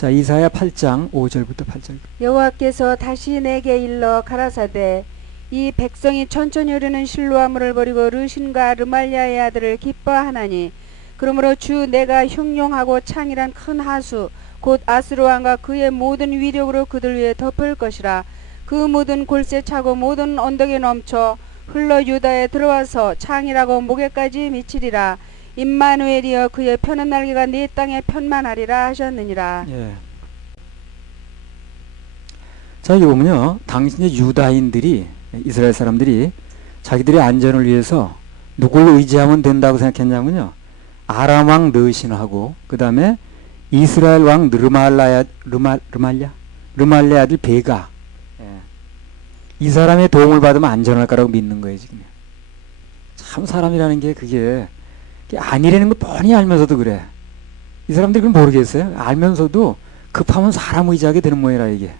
자, 이사야 8장 5절부터 8절. 여호와께서 다시 내게 일러 가라사대 이 백성이 천천히 흐르는 실로아물을 버리고 르신과 르말리아의 아들을 기뻐하나니 그러므로 주 내가 흉용하고 창이란 큰 하수 곧 아스로왕과 그의 모든 위력으로 그들 위에 덮을 것이라. 그 모든 골세 차고 모든 언덕에 넘쳐 흘러 유다에 들어와서 창이라고 목에까지 미치리라. 임마누엘이여 그의 펴는 날개가 네 땅에 편만하리라 하셨느니라. 예. 자, 여기 보면요, 당신의 유다인들이, 이스라엘 사람들이 자기들의 안전을 위해서 누굴 의지하면 된다고 생각했냐면요, 아람 왕 르신하고 그 다음에 이스라엘 왕 르말리아 아들 베가, 예. 이 사람의 도움을 받으면 안전할 거라고 믿는 거예요. 지금 참 사람이라는 게 그게 아니라는 거 뻔히 알면서도 그래. 이 사람들이 그걸 모르겠어요. 알면서도 급하면 사람 의지하게 되는 모양이라. 이게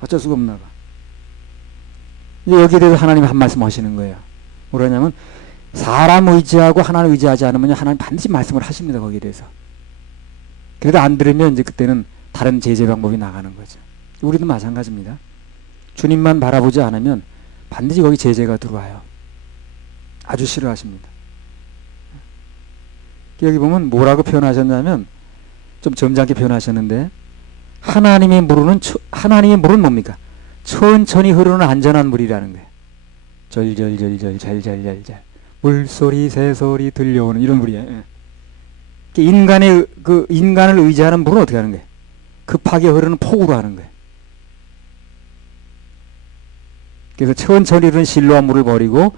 어쩔 수가 없나 봐. 여기에 대해서 하나님이 한 말씀 하시는 거예요. 뭐라냐면 사람 의지하고 하나님 의지하지 않으면 하나님 반드시 말씀을 하십니다. 거기에 대해서. 그래도 안 들으면 이제 그때는 다른 제재 방법이 나가는 거죠. 우리도 마찬가지입니다. 주님만 바라보지 않으면 반드시 거기 제재가 들어와요. 아주 싫어하십니다. 여기 보면 뭐라고 표현하셨냐면 좀 점잖게 표현하셨는데 하나님의 물은 뭡니까? 천천히 흐르는 안전한 물이라는 거예요. 절절절절 잘잘잘잘 물소리 새소리 들려오는 이런 물이에요. 인간을 의지하는 물은 어떻게 하는 거예요? 급하게 흐르는 폭우로 하는 거예요. 그래서 천천히 흐르는 실로아 물을 버리고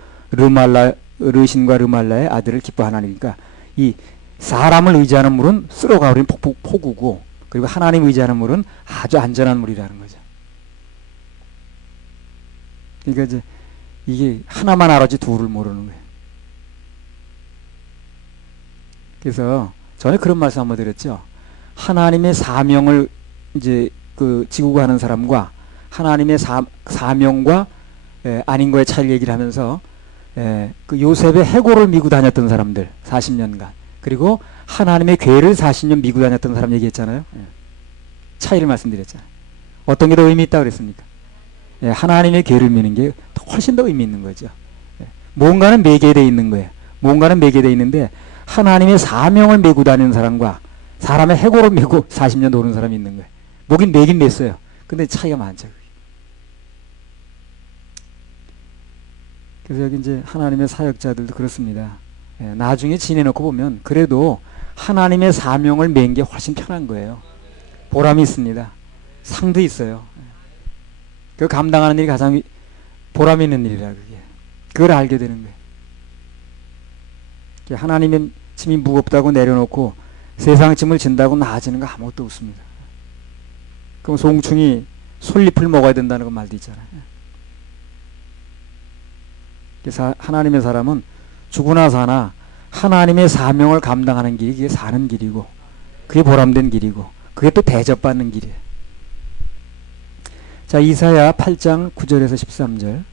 르신과 르말라의 아들을 기뻐하나니까 이 사람을 의지하는 물은 쓸어가버린 폭우고 그리고 하나님 의지하는 물은 아주 안전한 물이라는 거죠. 그러니까 이제 이게 하나만 알았지 둘을 모르는 거예요. 그래서 전에 그런 말씀 한번 드렸죠. 하나님의 사명을 이제 지고 가는 사람과 하나님의 사명과 아닌 거의 차이를 얘기를 하면서 그 요셉의 해골을 미고 다녔던 사람들 40년간 그리고 하나님의 괴를 40년 미고 다녔던 사람 얘기했잖아요. 차이를 말씀드렸잖아요. 어떤 게 더 의미 있다고 그랬습니까? 하나님의 괴를 미는 게 훨씬 더 의미 있는 거죠. 뭔가는 매개되어 있는 거예요. 뭔가는 매개되어 있는데 하나님의 사명을 메고 다니는 사람과 사람의 해골을 메고 40년 노는 사람이 있는 거예요. 목인 매긴 맸어요. 근데 차이가 많죠. 그래서 여기 이제 하나님의 사역자들도 그렇습니다. 나중에 지내놓고 보면 그래도 하나님의 사명을 맨 게 훨씬 편한 거예요. 보람이 있습니다. 상도 있어요. 그 감당하는 일이 가장 보람 있는 일이라 그게. 그걸 알게 되는 거예요. 하나님의 짐이 무겁다고 내려놓고 세상 짐을 진다고 나아지는 거 아무것도 없습니다. 그럼 송충이 솔잎을 먹어야 된다는 그 말도 있잖아요. 그래서 하나님의 사람은 죽으나 사나 하나님의 사명을 감당하는 길이 그게 사는 길이고 그게 보람된 길이고 그게 또 대접받는 길이에요. 자, 이사야 8장 9절에서 13절.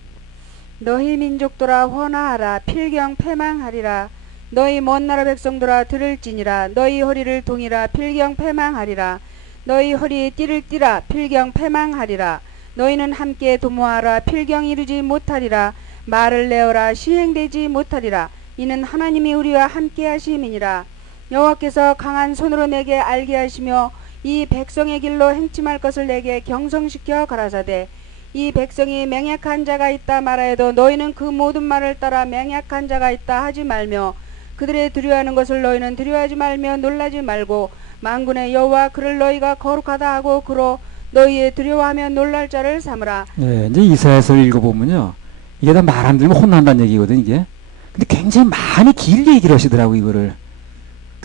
너희 민족들아 헌화하라. 필경 패망하리라. 너희 먼 나라 백성들아 들을지니라. 너희 허리를 동이라. 필경 패망하리라. 너희 허리에 띠를 띠라. 필경 패망하리라. 너희는 함께 도모하라. 필경 이루지 못하리라. 말을 내어라. 시행되지 못하리라. 이는 하나님이 우리와 함께 하심이니라. 여호와께서 강한 손으로 내게 알게 하시며 이 백성의 길로 행침할 것을 내게 경성시켜 가라사대 이 백성이 맹약한 자가 있다 말하여도 너희는 그 모든 말을 따라 맹약한 자가 있다 하지 말며 그들의 두려워하는 것을 너희는 두려워하지 말며 놀라지 말고 만군의 여호와 그를 너희가 거룩하다 하고 그로 너희의 두려워하며 놀랄 자를 삼으라. 네, 이제 이사야서를 읽어보면요, 이게 다 말 안 들으면 혼난다는 얘기거든 이게. 근데 굉장히 많이 길게 얘기를 하시더라고 이거를.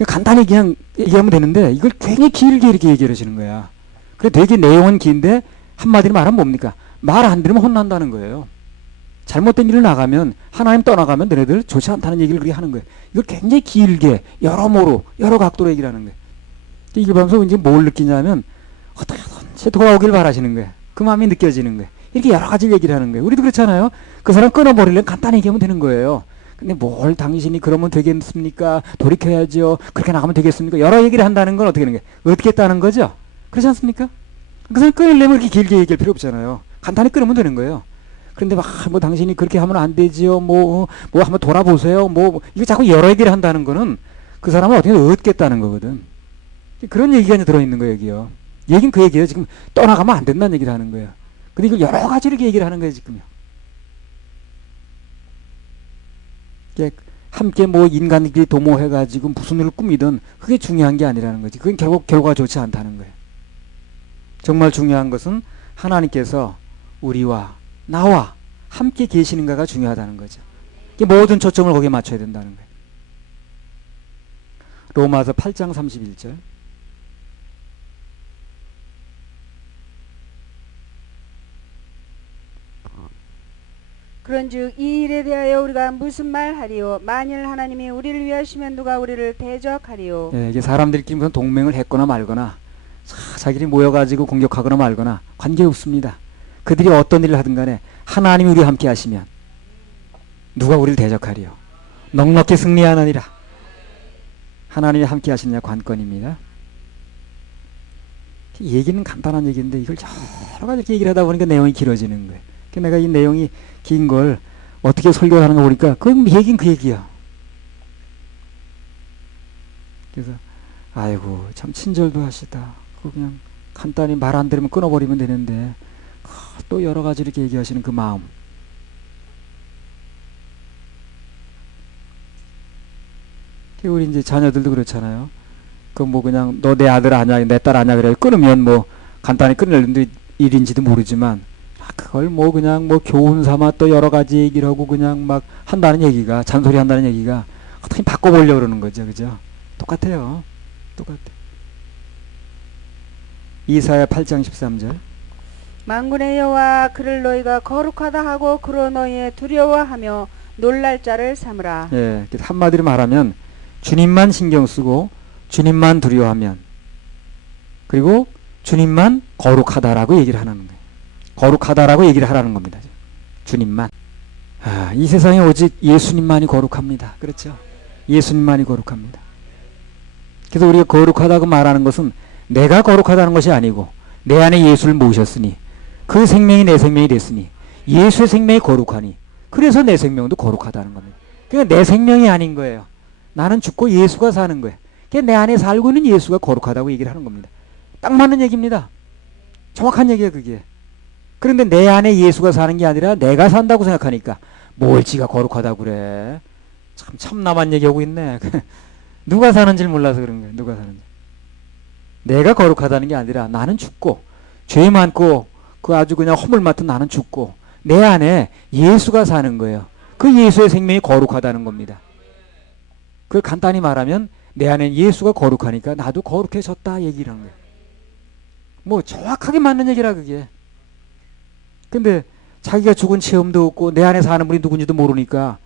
간단히 그냥 얘기하면 되는데 이걸 굉장히 길게 이렇게 얘기를 하시는 거야. 그래 되게 내용은 긴데 한마디로 말하면 뭡니까? 말 안 들으면 혼난다는 거예요. 잘못된 일을 나가면 하나님 떠나가면 너네들 좋지 않다는 얘기를 그렇게 하는 거예요. 이걸 굉장히 길게 여러모로 여러 각도로 얘기를 하는 거예요. 이걸 보면서 이제 뭘 느끼냐면 어떻게든지 돌아오길 바라시는 거예요. 그 마음이 느껴지는 거예요. 이렇게 여러 가지 얘기를 하는 거예요. 우리도 그렇잖아요. 그 사람 끊어버리려면 간단히 얘기하면 되는 거예요. 근데 뭘 당신이 그러면 되겠습니까? 돌이켜야죠. 그렇게 나가면 되겠습니까? 여러 얘기를 한다는 건 어떻게 하는 거예요? 어떻게 했다는 거죠? 그렇지 않습니까? 그래서 끊으려면 그렇게 길게 얘기할 필요 없잖아요. 간단히 끊으면 되는 거예요. 그런데 막 뭐 당신이 그렇게 하면 안 되지요. 뭐 한번 돌아보세요. 이거 자꾸 여러 얘기를 한다는 거는 그 사람을 어떻게 얻겠다는 거거든. 그런 얘기가 이제 들어있는 거예요, 여기요. 얘긴 그 얘기예요. 지금 떠나가면 안 된다는 얘기를 하는 거예요. 근데 이걸 여러 가지 이렇게 얘기를 하는 거예요, 지금요. 함께 뭐 인간끼리 도모해가지고 무슨 일을 꾸미든 그게 중요한 게 아니라는 거지. 그건 결국 결과가 좋지 않다는 거예요. 정말 중요한 것은 하나님께서 우리와 나와 함께 계시는가가 중요하다는 거죠. 모든 초점을 거기에 맞춰야 된다는 거예요. 로마서 8장 31절. 그런즉 이 일에 대하여 우리가 무슨 말하리요? 만일 하나님이 우리를 위하시면 누가 우리를 대적하리요? 예, 이게 사람들끼리 무슨 동맹을 했거나 말거나 자기들이 모여가지고 공격하거나 말거나 관계없습니다. 그들이 어떤 일을 하든 간에 하나님이 우리와 함께 하시면 누가 우리를 대적하리요? 넉넉히 승리하느니라. 하나님이 함께 하시느냐 관건입니다. 얘기는 간단한 얘기인데 이걸 여러 가지 이렇게 얘기를 하다 보니까 내용이 길어지는 거예요. 내가 이 내용이 긴 걸 어떻게 설교를 하는 거 보니까 그 얘기는 그 얘기야. 그래서 아이고 참 친절도 하시다. 그냥 간단히 말 안 들으면 끊어버리면 되는데 또 여러 가지 이렇게 얘기하시는 그 마음. 우리 이제 자녀들도 그렇잖아요. 그 뭐 그냥 너 내 아들 아냐 내 딸 아냐 그래 끊으면 뭐 간단히 끊을 일인지도 모르지만 그걸 뭐 그냥 뭐 교훈 삼아 또 여러 가지 얘기를 하고 그냥 막 한다는 얘기가 잔소리 한다는 얘기가 어떻게 바꿔보려고 그러는 거죠. 그죠? 똑같아요. 똑같아. 이사야 8장 13절. 만군의 여호와 그를 너희가 거룩하다 하고 그로 너희의 두려워하며 놀랄 자를 삼으라. 예, 한마디로 말하면 주님만 신경 쓰고 주님만 두려워하면 그리고 주님만 거룩하다라고 얘기를 하는 거예요. 거룩하다라고 얘기를 하라는 겁니다. 주님만. 이 세상에 오직 예수님만이 거룩합니다. 그렇죠? 예수님만이 거룩합니다. 그래서 우리가 거룩하다고 말하는 것은 내가 거룩하다는 것이 아니고 내 안에 예수를 모셨으니 그 생명이 내 생명이 됐으니 예수의 생명이 거룩하니 그래서 내 생명도 거룩하다는 겁니다. 그러니까 내 생명이 아닌 거예요. 나는 죽고 예수가 사는 거예요. 그러니까 내 안에 살고 있는 예수가 거룩하다고 얘기를 하는 겁니다. 딱 맞는 얘기입니다. 정확한 얘기예요, 그게. 그런데 내 안에 예수가 사는 게 아니라 내가 산다고 생각하니까 뭘 지가 거룩하다고 그래. 참 참나만 얘기하고 있네. 누가 사는지를 몰라서 그런 거예요. 누가 사는지. 내가 거룩하다는 게 아니라 나는 죽고 죄 많고 그 아주 그냥 허물 맡은 나는 죽고 내 안에 예수가 사는 거예요. 그 예수의 생명이 거룩하다는 겁니다. 그걸 간단히 말하면 내 안에 예수가 거룩하니까 나도 거룩해졌다 얘기를 하는 거예요. 뭐 정확하게 맞는 얘기라 그게. 근데 자기가 죽은 체험도 없고 내 안에 사는 분이 누군지도 모르니까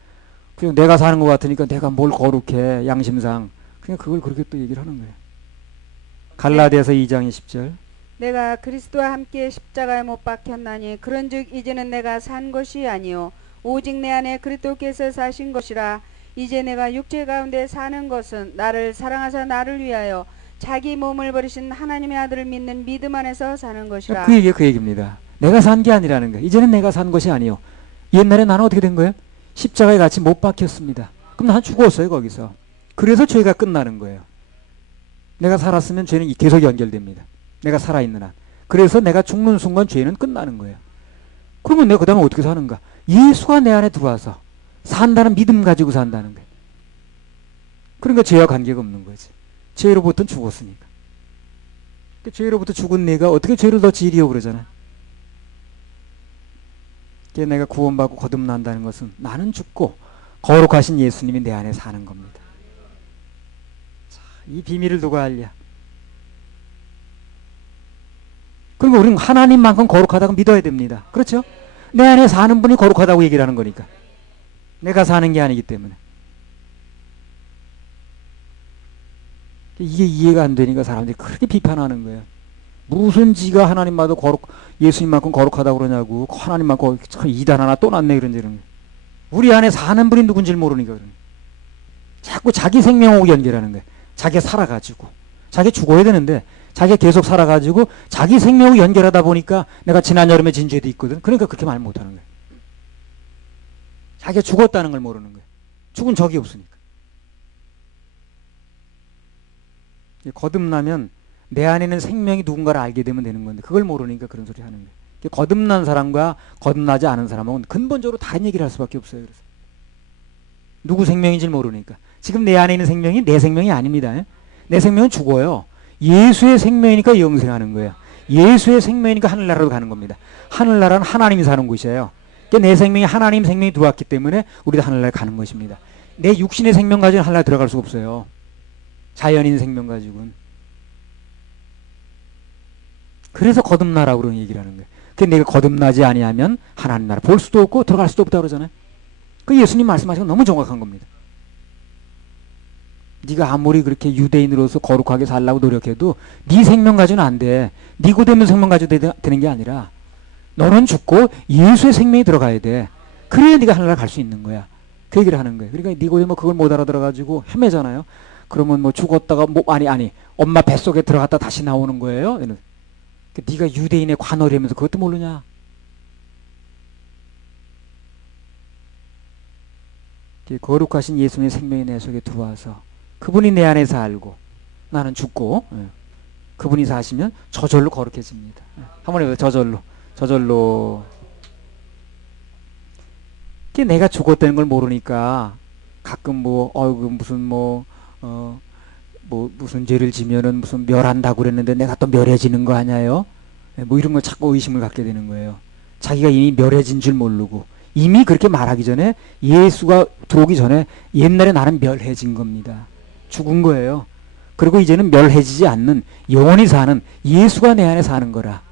그냥 내가 사는 것 같으니까 내가 뭘 거룩해 양심상 그냥 그걸 그렇게 또 얘기를 하는 거예요. 갈라디아서 2장 20절. 내가 그리스도와 함께 십자가에 못 박혔나니 그런즉 이제는 내가 산 것이 아니요 오직 내 안에 그리스도께서 사신 것이라. 이제 내가 육체 가운데 사는 것은 나를 사랑하사 나를 위하여 자기 몸을 버리신 하나님의 아들을 믿는 믿음 안에서 사는 것이라. 그 얘기입니다. 내가 산 게 아니라는 거예요. 이제는 내가 산 것이 아니요. 옛날에 나는 어떻게 된 거예요? 십자가에 같이 못 박혔습니다. 그럼 나는 죽었어요 거기서. 그래서 죄가 끝나는 거예요. 내가 살았으면 죄는 계속 연결됩니다. 내가 살아있는 한. 그래서 내가 죽는 순간 죄는 끝나는 거예요. 그러면 내가 그 다음에 어떻게 사는가? 예수가 내 안에 들어와서 산다는 믿음 가지고 산다는 거예요. 그러니까 죄와 관계가 없는 거지. 죄로부터는 죽었으니까. 그 죄로부터 죽은 내가 어떻게 죄를 더 지으려고 그러잖아요. 내가 구원받고 거듭난다는 것은 나는 죽고 거룩하신 예수님이 내 안에 사는 겁니다. 자, 이 비밀을 누가 알랴? 그리고 우리는 하나님만큼 거룩하다고 믿어야 됩니다. 그렇죠? 내 안에 사는 분이 거룩하다고 얘기를 하는 거니까. 내가 사는 게 아니기 때문에. 이게 이해가 안 되니까 사람들이 그렇게 비판하는 거예요. 무슨 지가 하나님마다 예수님만큼 거룩하다고 그러냐고. 하나님만큼 참 이단 하나 또 났네 이런 우리 안에 사는 분이 누군지를 모르니까 그런 거예요. 자꾸 자기 생명하고 연결하는 거예요. 자기가 살아가지고 자기 죽어야 되는데 자기가 계속 살아가지고 자기 생명을 연결하다 보니까 내가 지난 여름에 진 죄도 있거든. 그러니까 그렇게 말 못하는 거예요. 자기가 죽었다는 걸 모르는 거예요. 죽은 적이 없으니까. 거듭나면 내 안에는 생명이 누군가를 알게 되면 되는 건데 그걸 모르니까 그런 소리 하는 거예요. 거듭난 사람과 거듭나지 않은 사람은 근본적으로 다른 얘기를 할 수밖에 없어요. 그래서 누구 생명인지 모르니까. 지금 내 안에 있는 생명이 내 생명이 아닙니다. 내 생명은 죽어요. 예수의 생명이니까 영생하는 거예요. 예수의 생명이니까 하늘나라로 가는 겁니다. 하늘나라는 하나님이 사는 곳이에요. 내 생명이 하나님 생명이 들어왔기 때문에 우리도 하늘나라에 가는 것입니다. 내 육신의 생명 가지고는 하늘나라 들어갈 수가 없어요. 자연인 생명 가지고는. 그래서 거듭나라고 그런 얘기를 하는 거예요. 내가 거듭나지 아니하면 하나님 나라 볼 수도 없고 들어갈 수도 없다고 그러잖아요. 그 예수님 말씀하신 건 너무 정확한 겁니다. 네가 아무리 그렇게 유대인으로서 거룩하게 살라고 노력해도 네 생명 가지고는 안 돼. 니고데모 생명 가지고 되는 게 아니라 너는 죽고 예수의 생명이 들어가야 돼. 그래야 네가 하늘나라 갈 수 있는 거야. 그 얘기를 하는 거예요. 그러니까 니고데모 그걸 못 알아들어가지고 헤매잖아요. 그러면 뭐 죽었다가 아니 엄마 뱃속에 들어갔다 다시 나오는 거예요. 네가 유대인의 관원이라면서 그것도 모르냐. 거룩하신 예수님의 생명이 내 속에 들어와서 그분이 내 안에 살고 나는 죽고 그분이 사시면 저절로 거룩해집니다. 한번 해보세요. 저절로. 내가 죽었다는 걸 모르니까 가끔 무슨 죄를 지면은 무슨 멸한다고 그랬는데 내가 또 멸해지는 거 아니에요? 이런 걸 자꾸 의심을 갖게 되는 거예요. 자기가 이미 멸해진 줄 모르고 이미 그렇게 말하기 전에 예수가 들어오기 전에 옛날에 나는 멸해진 겁니다. 죽은 거예요. 그리고 이제는 멸해지지 않는 영원히 사는 예수가 내 안에 사는 거라.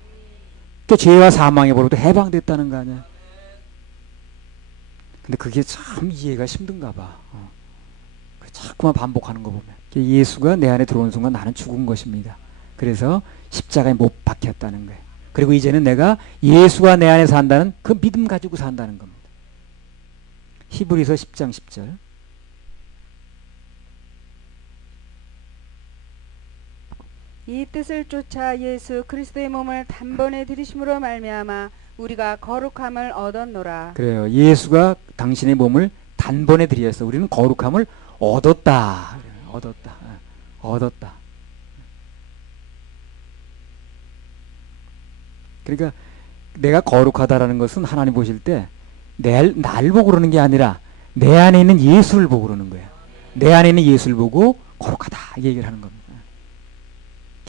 그러니까 죄와 사망의 벌로부터 해방됐다는 거 아니야. 근데 그게 참 이해가 힘든가 봐. 자꾸만 반복하는 거 보면. 예수가 내 안에 들어오는 순간 나는 죽은 것입니다. 그래서 십자가에 못 박혔다는 거예요. 그리고 이제는 내가 예수가 내 안에 산다는 그 믿음 가지고 산다는 겁니다. 히브리서 10장 10절. 이 뜻을 쫓아 예수 그리스도의 몸을 단번에 들이심으로 말미암아 우리가 거룩함을 얻었노라. 그래요. 예수가 당신의 몸을 단번에 들이해서 우리는 거룩함을 얻었다. 그러니까 내가 거룩하다라는 것은 하나님 보실 때 날 보고 그러는 게 아니라 내 안에 있는 예수를 보고 그러는 거예요. 내 안에 있는 예수를 보고 거룩하다 이 얘기를 하는 겁니다.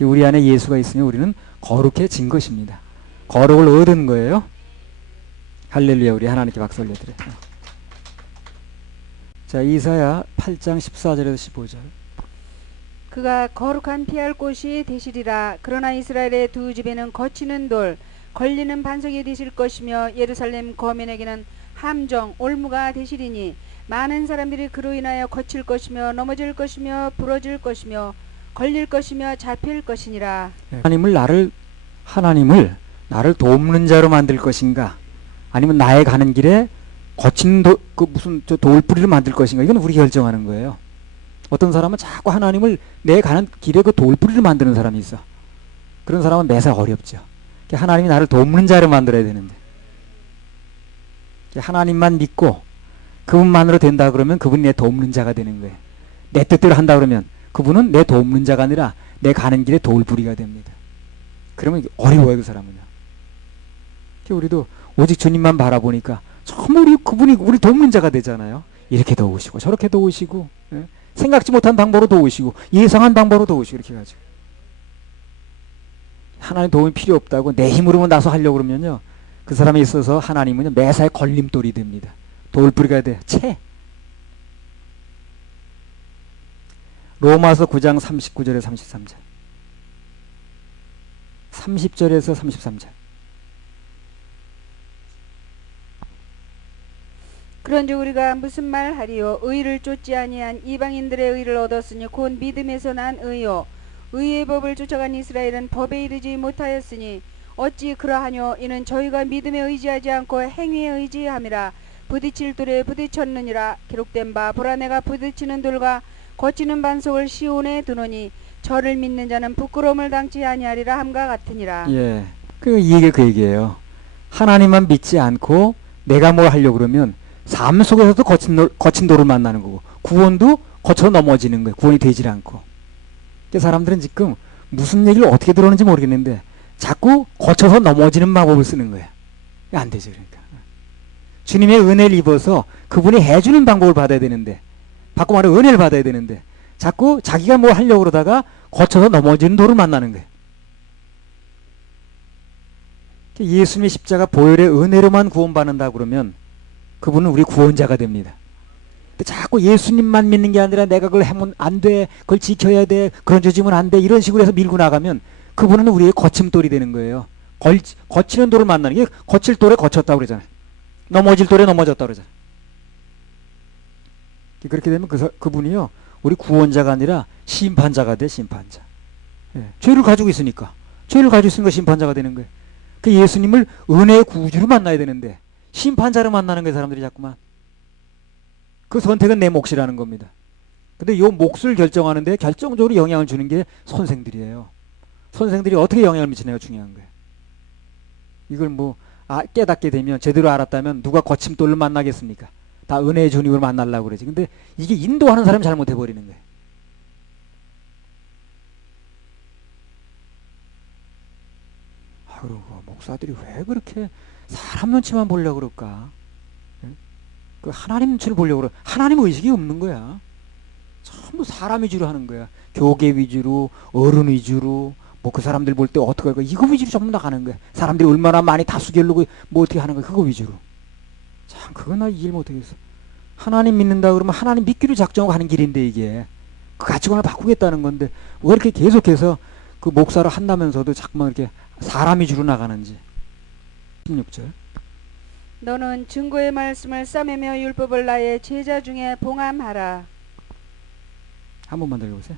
우리 안에 예수가 있으면 우리는 거룩해진 것입니다. 거룩을 얻은 거예요. 할렐루야. 우리 하나님께 박수 올려드려요. 자, 이사야 8장 14절에서 15절. 그가 거룩한 피할 곳이 되시리라. 그러나 이스라엘의 두 집에는 거치는 돌, 걸리는 반석이 되실 것이며 예루살렘 거민에게는 함정, 올무가 되시리니 많은 사람들이 그로 인하여 거칠 것이며 넘어질 것이며 부러질 것이며 걸릴 것이며 잡힐 것이니라. 하나님을 나를 돕는 자로 만들 것인가, 아니면 나의 가는 길에 거친 돌뿌리를 만들 것인가, 이건 우리 결정하는 거예요. 어떤 사람은 자꾸 하나님을 내 가는 길에 그 돌뿌리를 만드는 사람이 있어. 그런 사람은 매사 어렵죠. 하나님이 나를 돕는 자로 만들어야 되는데, 하나님만 믿고 그분만으로 된다 그러면 그분이 내 돕는 자가 되는 거예요. 내 뜻대로 한다 그러면 그분은 내 돕는 자가 아니라 내 가는 길에 돌뿌리가 됩니다. 그러면 어려워요, 그 사람은요. 우리도 오직 주님만 바라보니까 정말 그분이 우리 돕는 자가 되잖아요. 이렇게 도우시고 저렇게 도우시고, 생각지 못한 방법으로 도우시고 예상한 방법으로 도우시고, 이렇게 가지고 하나님 도움이 필요 없다고 내 힘으로만 나서 하려고 그러면요, 그 사람에 있어서 하나님은 매사에 걸림돌이 됩니다. 돌뿌리가 돼. 로마서 9장 39절에 33절, 30절에서 33절. 그런즉 우리가 무슨 말하리요? 의를 쫓지 아니한 이방인들의 의를 얻었으니 곧 믿음에서 난 의요. 의의 법을 쫓아간 이스라엘은 법에 이르지 못하였으니 어찌 그러하뇨? 이는 저희가 믿음에 의지하지 않고 행위에 의지함이라. 부딪힐 돌에 부딪혔느니라. 기록된 바 보라, 내가 부딪히는 돌과 거치는 반석을 시온에 두노니 저를 믿는 자는 부끄러움을 당치 아니하리라 함과 같으니라. 예. 이 얘기가 그 얘기예요. 하나님만 믿지 않고 내가 뭘 하려고 그러면 삶 속에서도 거친 도를 만나는 거고, 구원도 거쳐 넘어지는 거예요. 구원이 되질 않고. 사람들은 지금 무슨 얘기를 어떻게 들었는지 모르겠는데 자꾸 거쳐서 넘어지는 마법을 쓰는 거예요. 안 되죠. 그러니까 주님의 은혜를 입어서 그분이 해주는 방법을 받아야 되는데, 바꿔 말해 은혜를 받아야 되는데 자꾸 자기가 뭐 하려고 그러다가 거쳐서 넘어지는 도를 만나는 거예요. 예수님의 십자가 보혈의 은혜로만 구원받는다 그러면 그분은 우리 구원자가 됩니다. 근데 자꾸 예수님만 믿는 게 아니라 내가 그걸 하면 안 돼, 그걸 지켜야 돼, 그런 죄지면 안 돼, 이런 식으로 해서 밀고 나가면 그분은 우리의 거침돌이 되는 거예요. 거치는 돌을 만나는 게, 거칠 돌에 거쳤다고 그러잖아요. 넘어질 돌에 넘어졌다고 그러잖아요. 그렇게 되면 그분이요, 우리 구원자가 아니라 심판자가 돼. 심판자. 예. 죄를 가지고 있으니까 심판자가 되는 거예요. 그 예수님을 은혜의 구주로 만나야 되는데 심판자로 만나는 거예요. 사람들이 자꾸만. 그 선택은 내 몫이라는 겁니다. 근데 이 몫을 결정하는데 결정적으로 영향을 주는 게 선생들이에요. 선생들이 어떻게 영향을 미치냐가 중요한 거예요. 이걸 깨닫게 되면, 제대로 알았다면 누가 거침돌을 만나겠습니까? 다 은혜의 주님을 만나려고 그러지. 근데 이게 인도하는 사람이 잘못해버리는 거예요. 그리고 목사들이 왜 그렇게 사람 눈치만 보려고 그럴까? 그 하나님 눈치를 보려고 그래. 하나님 의식이 없는 거야. 전부 사람 위주로 하는 거야. 교계 위주로, 어른 위주로, 그 사람들 볼 때 어떻게 할까, 이거 위주로 전부 나가는 거야. 사람들이 얼마나 많이 다수결로 어떻게 하는 거야, 그거 위주로. 참, 그거 나 이해를 못하겠어. 하나님 믿는다 그러면 하나님 믿기로 작정하고 하는 길인데, 이게 그 가치관을 바꾸겠다는 건데 왜 이렇게 계속해서 그 목사를 한다면서도 자꾸만 이렇게 사람 위주로 나가는지. 16절. 너는 증거의 말씀을 싸매며 율법을 나의 제자 중에 봉함하라. 한 번만 더 읽어보세요.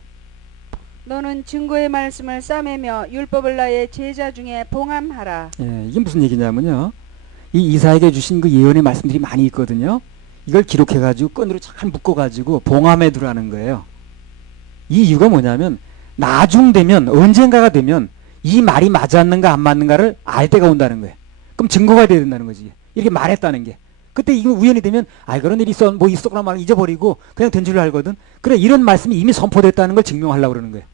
너는 증거의 말씀을 싸매며 율법을 나의 제자 중에 봉함하라. 예, 이게 무슨 얘기냐면요, 이 이사에게 주신 그 예언의 말씀들이 많이 있거든요. 이걸 기록해가지고 끈으로 잘 묶어가지고 봉함에 두라는 거예요. 이 이유가 뭐냐면 나중 되면, 언젠가가 되면 이 말이 맞았는가 안 맞는가를 알 때가 온다는 거예요. 그럼 증거가 돼야 된다는 거지. 이렇게 말했다는 게. 그때 이거 우연히 되면 그런 일이 있었구나 말을 잊어버리고 그냥 된 줄 알거든. 그래, 이런 말씀이 이미 선포됐다는 걸 증명하려고 그러는 거예요.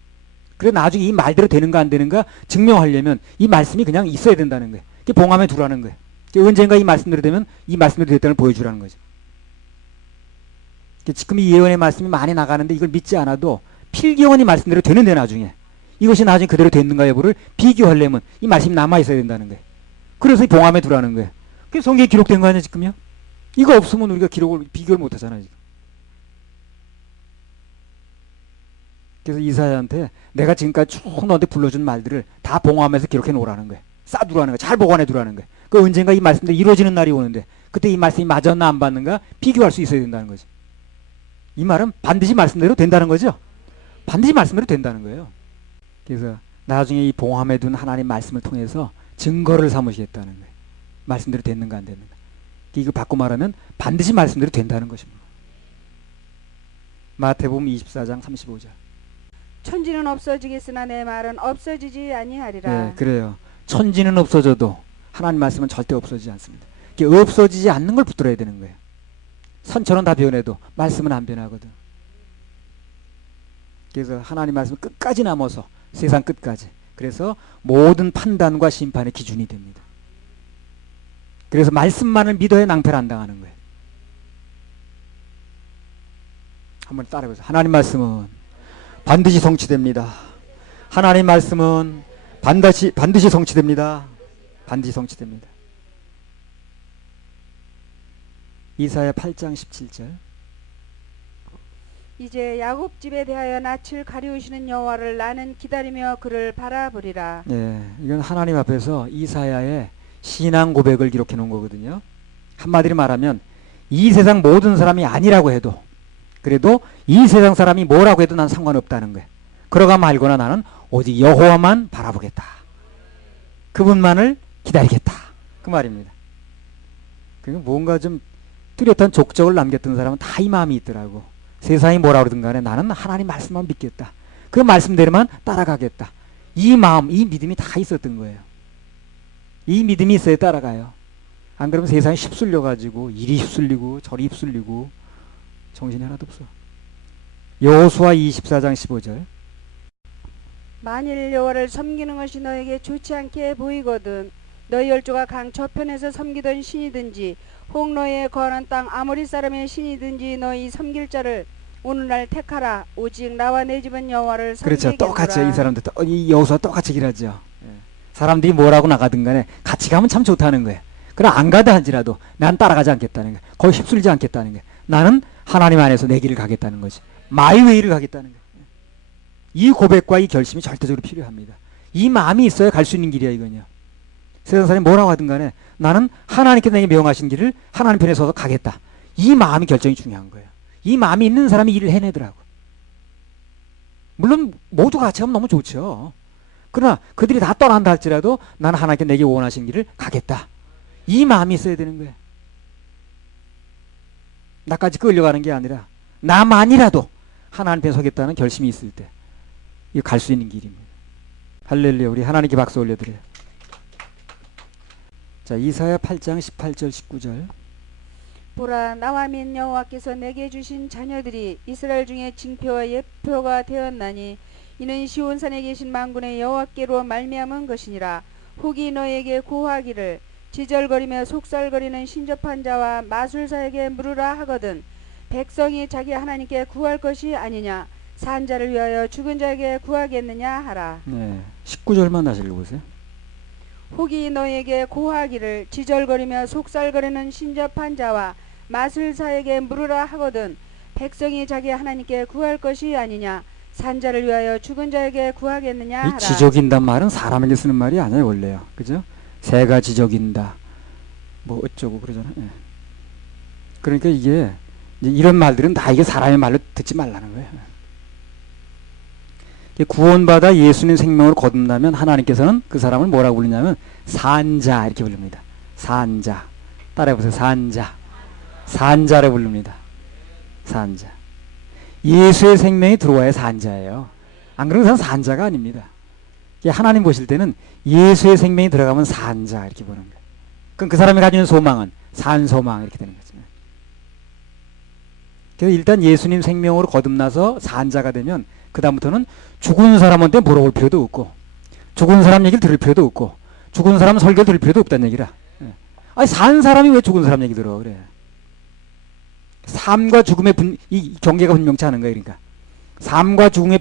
그래, 나중에 이 말대로 되는가 안 되는가 증명하려면 이 말씀이 그냥 있어야 된다는 거예요. 그게 봉함에 두라는 거예요. 언젠가 이 말씀대로 되면 이 말씀대로 됐다는 걸 보여주라는 거죠. 지금 이 예언의 말씀이 많이 나가는데 이걸 믿지 않아도 필경은 이 말씀대로 되는데 나중에 이것이 나중에 그대로 됐는가 여부를 비교하려면 이 말씀이 남아있어야 된다는 거예요. 그래서 이 봉함에 두라는 거예요. 그게 성경에 기록된 거 아니야 지금요? 이거 없으면 우리가 비교를 못 하잖아요 지금. 그래서 이사야한테 내가 지금까지 쭉 너한테 불러준 말들을 다 봉함에서 기록해 놓으라는 거예요. 싸두라는 거예요. 잘 보관해 두라는 거예요. 그 언젠가 이 말씀들이 이루어지는 날이 오는데 그때 이 말씀이 맞았나 안 맞는가 비교할 수 있어야 된다는 거죠. 이 말은 반드시 말씀대로 된다는 거죠. 반드시 말씀대로 된다는 거예요. 그래서 나중에 이 봉함에 둔 하나님 말씀을 통해서 증거를 삼으시겠다는 거예요. 말씀대로 됐는가 안 됐는가. 이거 바꿔 말하면 반드시 말씀대로 된다는 것입니다. 마태복음 24장 35절. 천지는 없어지겠으나 내 말은 없어지지 아니하리라. 네, 그래요. 천지는 없어져도 하나님 말씀은 절대 없어지지 않습니다. 이게 없어지지 않는 걸 붙들어야 되는 거예요. 선처럼 다 변해도 말씀은 안 변하거든. 그래서 하나님 말씀은 끝까지 남아서 세상 끝까지. 그래서 모든 판단과 심판의 기준이 됩니다. 그래서 말씀만을 믿어야 낭패를 안 당하는 거예요. 한번 따라해보세요. 하나님 말씀은 반드시 성취됩니다. 하나님 말씀은 반드시 성취됩니다. 반드시 성취됩니다. 이사야 8장 17절. 이제 야곱 집에 대하여 낯을 가리우시는 여호와를 나는 기다리며 그를 바라보리라. 예, 이건 하나님 앞에서 이사야의 신앙 고백을 기록해 놓은 거거든요. 한마디로 말하면 이 세상 모든 사람이 아니라고 해도, 그래도 이 세상 사람이 뭐라고 해도 난 상관없다는 거예요. 그러가 말거나 나는 오직 여호와만 바라보겠다. 그분만을 기다리겠다. 그 말입니다. 그러니까 뭔가 좀 뚜렷한 족적을 남겼던 사람은 다 이 마음이 있더라고. 세상이 뭐라 그러든 간에 나는 하나님 말씀만 믿겠다. 그 말씀대로만 따라가겠다. 이 마음, 이 믿음이 다 있었던 거예요. 이 믿음이 있어야 따라가요. 안 그러면 세상이 휩쓸려가지고 이리 휩쓸리고 저리 휩쓸리고 정신이 하나도 없어. 여호수아 24장 15절. 만일 여호와를 섬기는 것이 너에게 좋지 않게 보이거든 너희 열조가 강 저편에서 섬기던 신이든지 혹 너희의 거하는 땅 아모리 사람의 신이든지 너희 섬길 자를 오늘날 택하라. 오직 나와 내 집은 여호와를 섬기겠노라. 그렇죠. 똑같이 이 사람들 이 여호수아 똑같이 길하죠. 사람들이 뭐라고 나가든 간에 같이 가면 참 좋다는 거예요. 그럼 안 가다 할지라도 난 따라가지 않겠다는 거예요. 거기 휩쓸리지 않겠다는 거예요. 나는 하나님 안에서 내 길을 가겠다는 거지. 마이웨이를 가겠다는 거예요. 이 고백과 이 결심이 절대적으로 필요합니다. 이 마음이 있어야 갈 수 있는 길이야 이건요. 세상 사람이 뭐라고 하든 간에 나는 하나님께 내게 명하신 길을 하나님 편에 서서 가겠다. 이 마음이 결정이 중요한 거예요. 이 마음이 있는 사람이 일을 해내더라고. 물론 모두가 같이 가면 너무 좋죠. 그러나 그들이 다 떠난다 할지라도 나는 하나님께 내게 원하신 길을 가겠다. 이 마음이 있어야 되는 거예요. 나까지 끌려가는 게 아니라 나만이라도 하나님 편에 서겠다는 결심이 있을 때 이거 갈 수 있는 길입니다. 할렐루야. 우리 하나님께 박수 올려드려요. 자, 이사야 8장 18절 19절. 보라 나와 및 여호와께서 내게 주신 자녀들이 이스라엘 중에 징표와 예표가 되었나니 이는 시온산에 계신 만군의 여호와께로 말미암은 것이니라. 혹이 너에게 고하기를 지절거리며 속살거리는 신접한 자와 마술사에게 물으라 하거든 백성이 자기 하나님께 구할 것이 아니냐 산 자를 위하여 죽은 자에게 구하겠느냐 하라. 네, 19절만 다시 읽어보세요. 혹이 너에게 고하기를 지절거리며 속살거리는 신접한 자와 마술사에게 물으라 하거든 백성이 자기 하나님께 구할 것이 아니냐 산 자를 위하여 죽은 자에게 구하겠느냐 하라. 이 지적인단 말은 사람에게 쓰는 말이 아니에요 원래요. 그죠? 새가 지적인다 뭐 어쩌고 그러잖아요. 예. 그러니까 이게 이런 말들은 다 이게 사람의 말로 듣지 말라는 거예요. 구원받아 예수님 생명으로 거듭나면 하나님께서는 그 사람을 뭐라고 부르냐면 산자 이렇게 부릅니다. 산자. 따라해보세요. 산자. 산자를 부릅니다. 산자. 예수의 생명이 들어와야 산자예요. 안 그러면 그건 산자가 아닙니다. 하나님 보실 때는 예수의 생명이 들어가면 산자 이렇게 보는 거예요. 그럼 그 사람이 가지는 소망은 산소망 이렇게 되는 거죠. 그래서 일단 예수님 생명으로 거듭나서 산자가 되면 그 다음부터는 죽은 사람한테 물어볼 필요도 없고 죽은 사람 얘기를 들을 필요도 없고 죽은 사람 설교를 들을 필요도 없다는 얘기라. 아니 산 사람이 왜 죽은 사람 얘기 들어 그래. 삶과 죽음의 이 경계가 분명치 않은 거예요. 그러니까 삶과 죽음의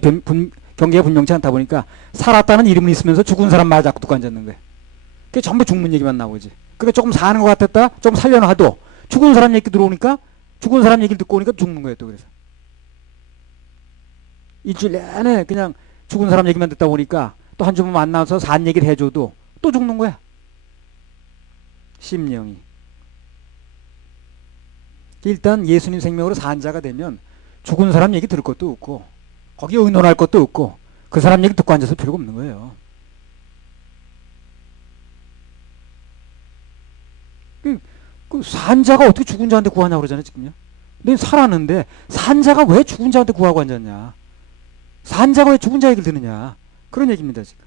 경계가 분명치 않다 보니까 살았다는 이름은 있으면서 죽은 사람 말 자꾸 듣고 앉았는 거예요. 그게 전부 죽는 얘기만 나오지. 그러니까 조금 사는 것 같았다 좀 살려놔도 죽은 사람 얘기 들어오니까 죽은 사람 얘기를 듣고 오니까 죽는 거예요. 또 그래서 일주일 내내 그냥 죽은 사람 얘기만 듣다 보니까 또 한 주만 만나서 산 얘기를 해줘도 또 죽는 거야. 심령이. 일단 예수님 생명으로 산 자가 되면 죽은 사람 얘기 들을 것도 없고 거기에 의논할 것도 없고 그 사람 얘기 듣고 앉아서 필요가 없는 거예요. 그 산자가 어떻게 죽은 자한테 구하냐고 그러잖아요 지금요. 내 살았는데 산자가 왜 죽은 자한테 구하고 앉았냐. 산자가 왜 죽은 자 얘기를 듣느냐. 그런 얘기입니다 지금.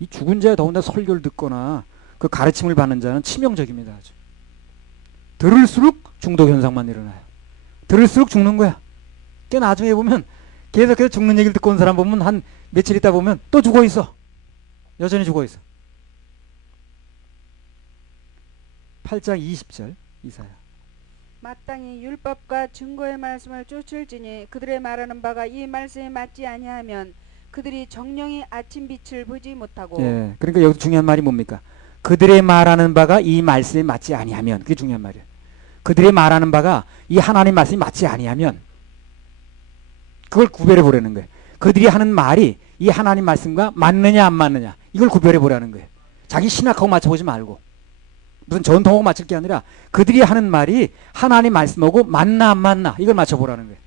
이 죽은 자에 더군다나 설교를 듣거나 그 가르침을 받는 자는 치명적입니다. 아주. 들을수록 중독 현상만 일어나요. 들을수록 죽는 거야. 그 나중에 보면 계속해서 죽는 얘기를 듣고 온 사람 보면 한 며칠 있다 보면 또 죽어 있어. 여전히 죽어 있어. 8장 20절 이사야. 마땅히 율법과 증거의 말씀을 쫓을지니 그들의 말하는 바가 이 말씀에 맞지 아니하면 그들이 정령이 아침 빛을 보지 못하고. 예, 그러니까 여기 중요한 말이 뭡니까? 그들의 말하는 바가 이 말씀에 맞지 아니하면 그게 중요한 말이에요. 그들의 말하는 바가 이 하나님 말씀이 맞지 아니하면 그걸 구별해 보라는 거예요. 그들이 하는 말이 이 하나님 말씀과 맞느냐 안 맞느냐 이걸 구별해 보라는 거예요. 자기 신학하고 맞춰보지 말고 무슨 전통하고 맞출 게 아니라 그들이 하는 말이 하나님 말씀하고 맞나 안 맞나 이걸 맞춰보라는 거예요.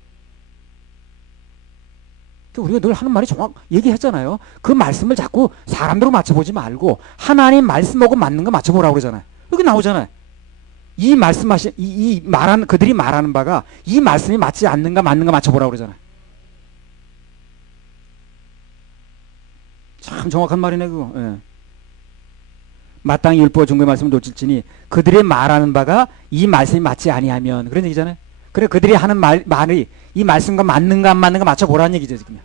우리가 늘 하는 말이 정확 얘기했잖아요. 그 말씀을 자꾸 사람들로 맞춰보지 말고 하나님 말씀하고 맞는 거 맞춰보라고 그러잖아요. 여기 나오잖아요. 이 말씀하신 그들이 말하는 바가 이 말씀이 맞지 않는가 맞는가 맞춰보라고 그러잖아요. 참 정확한 말이네 그거. 예. 마땅히 율법과 중보의 말씀을 놓칠지니 그들의 말하는 바가 이 말씀이 맞지 아니하면, 그런 얘기잖아요. 그래 그들이 하는 말이 이 말씀과 맞는가 안 맞는가 맞춰보라는 얘기죠 지금.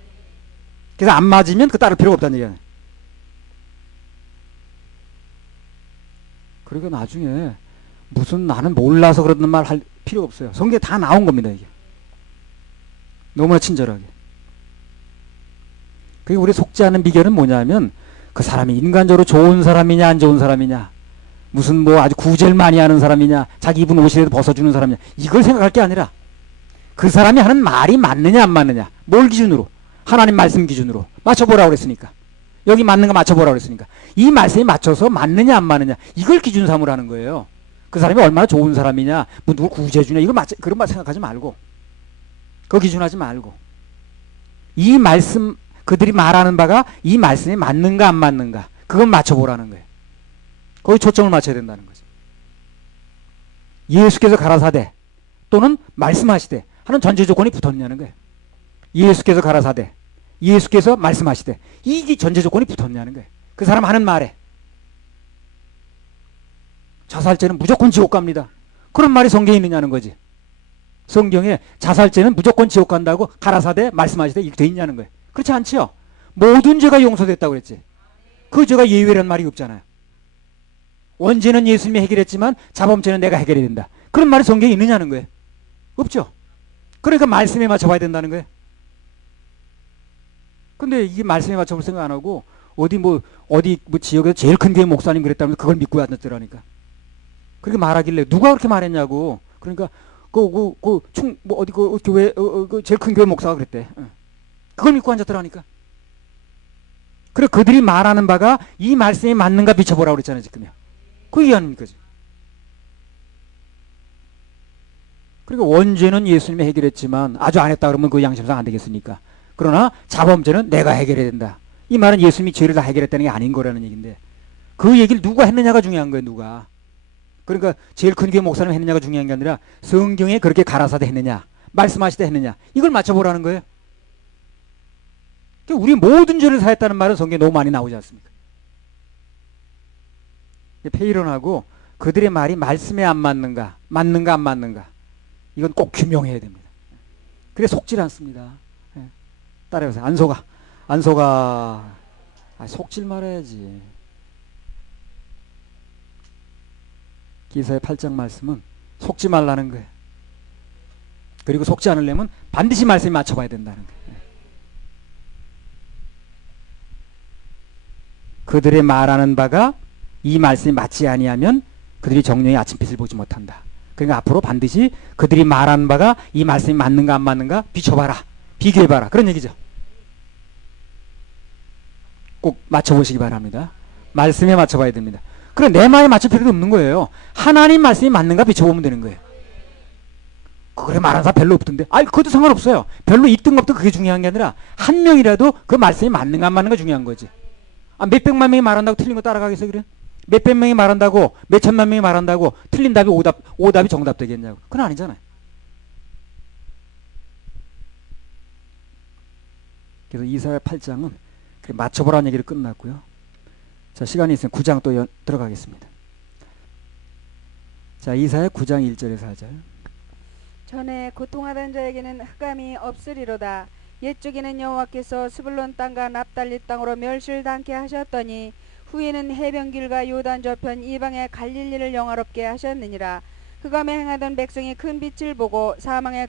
그래서 안 맞으면 그 따를 필요가 없다는 얘기야. 그리고 나중에 무슨 나는 몰라서 그러는 말 할 필요 없어요. 성경에 다 나온 겁니다 이게. 너무나 친절하게. 그리고 우리 속지 않은 비결은 뭐냐면 그 사람이 인간적으로 좋은 사람이냐 안 좋은 사람이냐, 무슨 뭐 아주 구제를 많이 하는 사람이냐, 자기 입은 옷이라도 벗어주는 사람이냐, 이걸 생각할 게 아니라 그 사람이 하는 말이 맞느냐 안 맞느냐, 뭘 기준으로? 하나님 말씀 기준으로 맞춰보라고 그랬으니까, 여기 맞는 거 맞춰보라고 그랬으니까 이 말씀이 맞춰서 맞느냐 안 맞느냐, 이걸 기준 삼으라는 거예요. 그 사람이 얼마나 좋은 사람이냐, 뭐 누구 구제주냐, 이걸 그런 말 생각하지 말고, 그거 기준하지 말고, 이 말씀, 그들이 말하는 바가 이 말씀이 맞는가 안 맞는가, 그건 맞춰보라는 거예요. 거기 초점을 맞춰야 된다는 거죠. 예수께서 가라사대 또는 말씀하시되 하는 전제 조건이 붙었냐는 거예요. 예수께서 가라사대, 예수께서 말씀하시되, 이게 전제 조건이 붙었냐는 거예요. 그 사람 하는 말에. 자살죄는 무조건 지옥 갑니다, 그런 말이 성경에 있느냐는 거지. 성경에 자살죄는 무조건 지옥 간다고 가라사대 말씀하시되 이렇게 돼 있냐는 거예요. 그렇지 않지요. 모든 죄가 용서됐다고 그랬지. 그 죄가 예외라는 말이 없잖아요. 원죄는 예수님이 해결했지만 자범죄는 내가 해결해야 된다, 그런 말이 성경에 있느냐는 거예요. 없죠. 그러니까 말씀에 맞춰봐야 된다는 거예요. 근데 이게 말씀에 맞춰볼 생각 안 하고 어디 뭐 지역에서 제일 큰 교회 목사님 그랬다면서 그걸 믿고 앉았더라니까. 그렇게 말하길래 누가 그렇게 말했냐고. 그러니까 교회 제일 큰 교회 목사가 그랬대. 그걸 믿고 앉았더라니까. 그래 그들이 말하는 바가 이 말씀이 맞는가 비춰보라고 그랬잖아요 지금요. 그 얘기 아닙니까 지금. 그리고 원죄는 예수님이 해결했지만 아주 안 했다 그러면 그 양심상 안 되겠습니까? 그러나 자범죄는 내가 해결해야 된다, 이 말은 예수님이 죄를 다 해결했다는 게 아닌 거라는 얘기인데, 그 얘기를 누가 했느냐가 중요한 거예요. 누가. 그러니까 제일 큰 교회 목사님 했느냐가 중요한 게 아니라 성경에 그렇게 가라사대 했느냐 말씀하시되 했느냐, 이걸 맞춰보라는 거예요. 우리 모든 죄를 사했다는 말은 성경에 너무 많이 나오지 않습니까? 페이론하고 그들의 말이 말씀에 안 맞는가 맞는가 안 맞는가, 이건 꼭 규명해야 됩니다. 그래 속질 않습니다. 따라해보세요. 안 속아. 속질 말아야지. 기사의 8장 말씀은 속지 말라는 거예요. 그리고 속지 않으려면 반드시 말씀에 맞춰봐야 된다는 거예요. 그들의 말하는 바가 이 말씀이 맞지 아니하면 그들이 정령의 아침빛을 보지 못한다. 그러니까 앞으로 반드시 그들이 말하는 바가 이 말씀이 맞는가 안 맞는가 비춰봐라, 비교해봐라, 그런 얘기죠. 꼭 맞춰보시기 바랍니다. 말씀에 맞춰봐야 됩니다. 그래 내 말에 맞출 필요도 없는 거예요. 하나님 말씀이 맞는가 비춰보면 되는 거예요. 그래 말하는 사람 별로 없던데, 그것도 상관없어요. 별로 있든 없든 그게 중요한 게 아니라 한 명이라도 그 말씀이 맞는가 안 맞는가 중요한 거지. 몇백만 명이 말한다고 틀린 거 따라가겠어 그래? 몇백 명이 말한다고, 몇천만 명이 말한다고 틀린 답이 오답이 정답 되겠냐고. 그건 아니잖아요. 그래서 이사야 8장은 맞춰보라는 얘기를 끝났고요. 자, 시간이 있으면 9장 또 들어가겠습니다. 자, 이사야 9장 1절에서 4절. 전에 고통하던 자에게는 흑암이 없으리로다. 옛적에는 여호와께서 스불론 땅과 납달리 땅으로 멸시를 당케 하셨더니 후에는 해변길과 요단 저편 이방의 갈릴리를 영화롭게 하셨느니라. 흑암에 행하던 백성이 큰 빛을 보고 사망의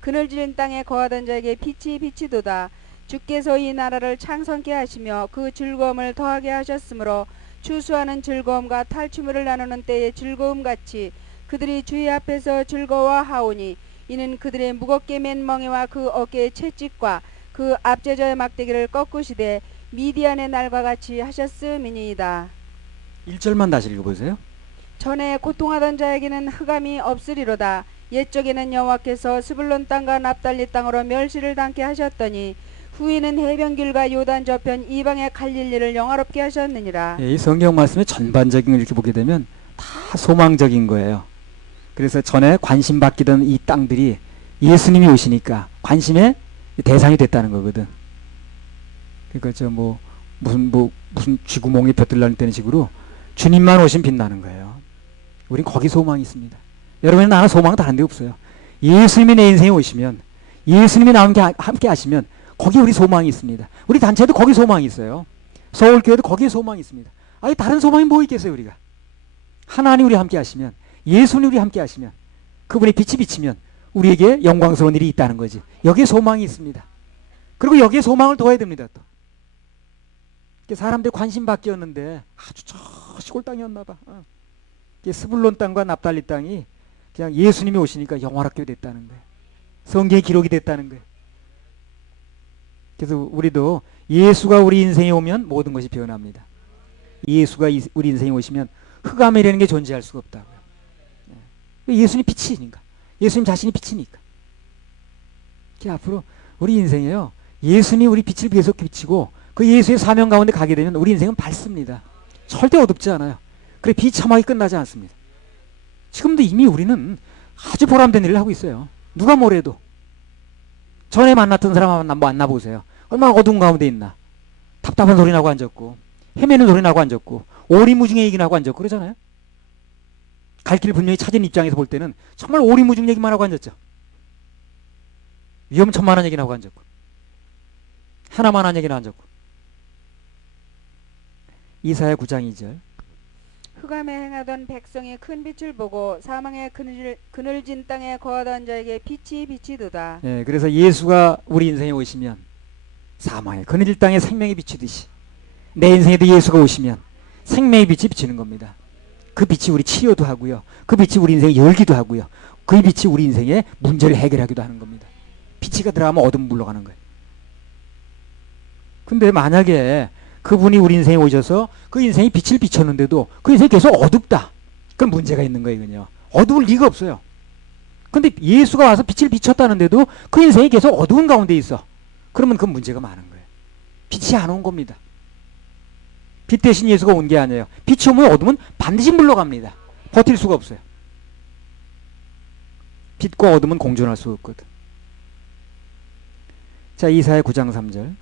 그늘지른 땅에 거하던 자에게 빛이 비치도다. 주께서 이 나라를 창성케 하시며 그 즐거움을 더하게 하셨으므로 추수하는 즐거움과 탈취물을 나누는 때의 즐거움같이 그들이 주의 앞에서 즐거워하오니, 이는 그들의 무겁게 맨 멍에와 그 어깨의 채찍과 그 앞제저의 막대기를 꺾으시되 미디안의 날과 같이 하셨음이니이다. 1절만 다시 읽어보세요. 전에 고통하던 자에게는 흑암이 없으리로다. 옛적에는 여호와께서 스불론 땅과 납달리 땅으로 멸시를 당케 하셨더니 후에는 해변길과 요단 저편 이방의 갈릴리를 영화롭게 하셨느니라. 이 성경 말씀의 전반적인 걸 이렇게 보게 되면 다 소망적인 거예요. 그래서 전에 관심 받기던 이 땅들이 예수님이 오시니까 관심의 대상이 됐다는 거거든. 그러니까 무슨 쥐구멍이 벼들나는 때는 식으로 주님만 오시면 빛나는 거예요. 우린 거기 소망이 있습니다. 여러분, 나는 소망 다른 데 없어요. 예수님이 내 인생에 오시면, 예수님이 나와 함께 하시면 거기 우리 소망이 있습니다. 우리 단체도 거기 소망이 있어요. 서울교회도 거기에 소망이 있습니다. 아니, 다른 소망이 뭐 있겠어요. 우리가 하나님 우리 함께 하시면, 예수님 우리 함께 하시면, 그분의 빛이 비치면 우리에게 영광스러운 일이 있다는 거지. 여기에 소망이 있습니다. 그리고 여기에 소망을 둬야 됩니다. 또 사람들 관심 바뀌었는데 아주 저 시골 땅이었나 봐. 스불론 땅과 납달리 땅이 그냥 예수님이 오시니까 영화롭게 됐다는 거예요. 성경의 기록이 됐다는 거예요. 그래서 우리도 예수가 우리 인생에 오면 모든 것이 변합니다. 예수가 우리 인생에 오시면 흑암이라는 게 존재할 수가 없다고요. 예수님 빛이니까. 예수님 자신이 빛이니까. 앞으로 우리 인생에요, 예수님이 우리 빛을 계속 비치고 그 예수의 사명 가운데 가게 되면 우리 인생은 밝습니다. 절대 어둡지 않아요. 그래, 비참하게 끝나지 않습니다. 지금도 이미 우리는 아주 보람된 일을 하고 있어요. 누가 뭐래도. 전에 만났던 사람 만나보세요. 얼마나 어두운 가운데 있나. 답답한 소리 나고 앉았고, 헤매는 소리 나고 앉았고, 오리무중의 얘기 나고 앉았고 그러잖아요. 갈 길 분명히 찾은 입장에서 볼 때는 정말 오리무중 얘기만 하고 앉았죠. 위험천만한 얘기나 하고 앉았고, 하나만한 얘기나 앉았고. 이사야 9장 2절. 흑암에 행하던 백성이 큰 빛을 보고 사망의 그늘진 땅에 거하던 자에게 빛이 비치도다. 예, 그래서 예수가 우리 인생에 오시면 사망의 그늘진 땅에 생명이 비치듯이 내 인생에도 예수가 오시면 생명의 빛이 비치는 겁니다. 그 빛이 우리 치유도 하고요, 그 빛이 우리 인생에 열기도 하고요, 그 빛이 우리 인생의 문제를 해결하기도 하는 겁니다. 빛이 들어가면 어둠 물러가는 거예요. 근데 만약에 그분이 우리 인생에 오셔서 그 인생에 빛을 비쳤는데도 그 인생이 계속 어둡다, 그럼 문제가 있는 거예요. 이건요, 어두울 리가 없어요. 근데 예수가 와서 빛을 비쳤다는데도 그 인생이 계속 어두운 가운데 있어, 그러면 그 문제가 많은 거예요. 빛이 안 온 겁니다. 빛 대신 예수가 온 게 아니에요. 빛이 오면 어둠은 반드시 물러갑니다. 버틸 수가 없어요. 빛과 어둠은 공존할 수 없거든. 자, 이사야 9장 3절.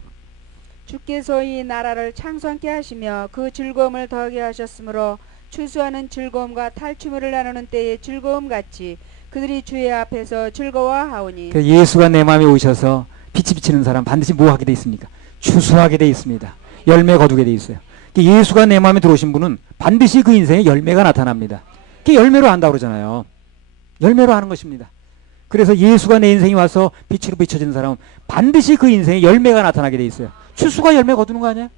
주께서 이 나라를 창성케 하시며 그 즐거움을 더하게 하셨으므로 추수하는 즐거움과 탈취물을 나누는 때의 즐거움 같이 그들이 주의 앞에서 즐거워하오니. 예수가 내 마음에 오셔서 빛이 비치는 사람 반드시 뭐 하게 돼 있습니까? 추수하게 돼 있습니다. 열매 거두게 돼 있어요. 예수가 내 마음에 들어오신 분은 반드시 그 인생에 열매가 나타납니다. 그게 열매로 한다고 그러잖아요. 열매로 하는 것입니다. 그래서 예수가 내 인생에 와서 빛으로 비춰진 사람은 반드시 그 인생에 열매가 나타나게 돼 있어요. 추수가 열매 거두는 거 아니야?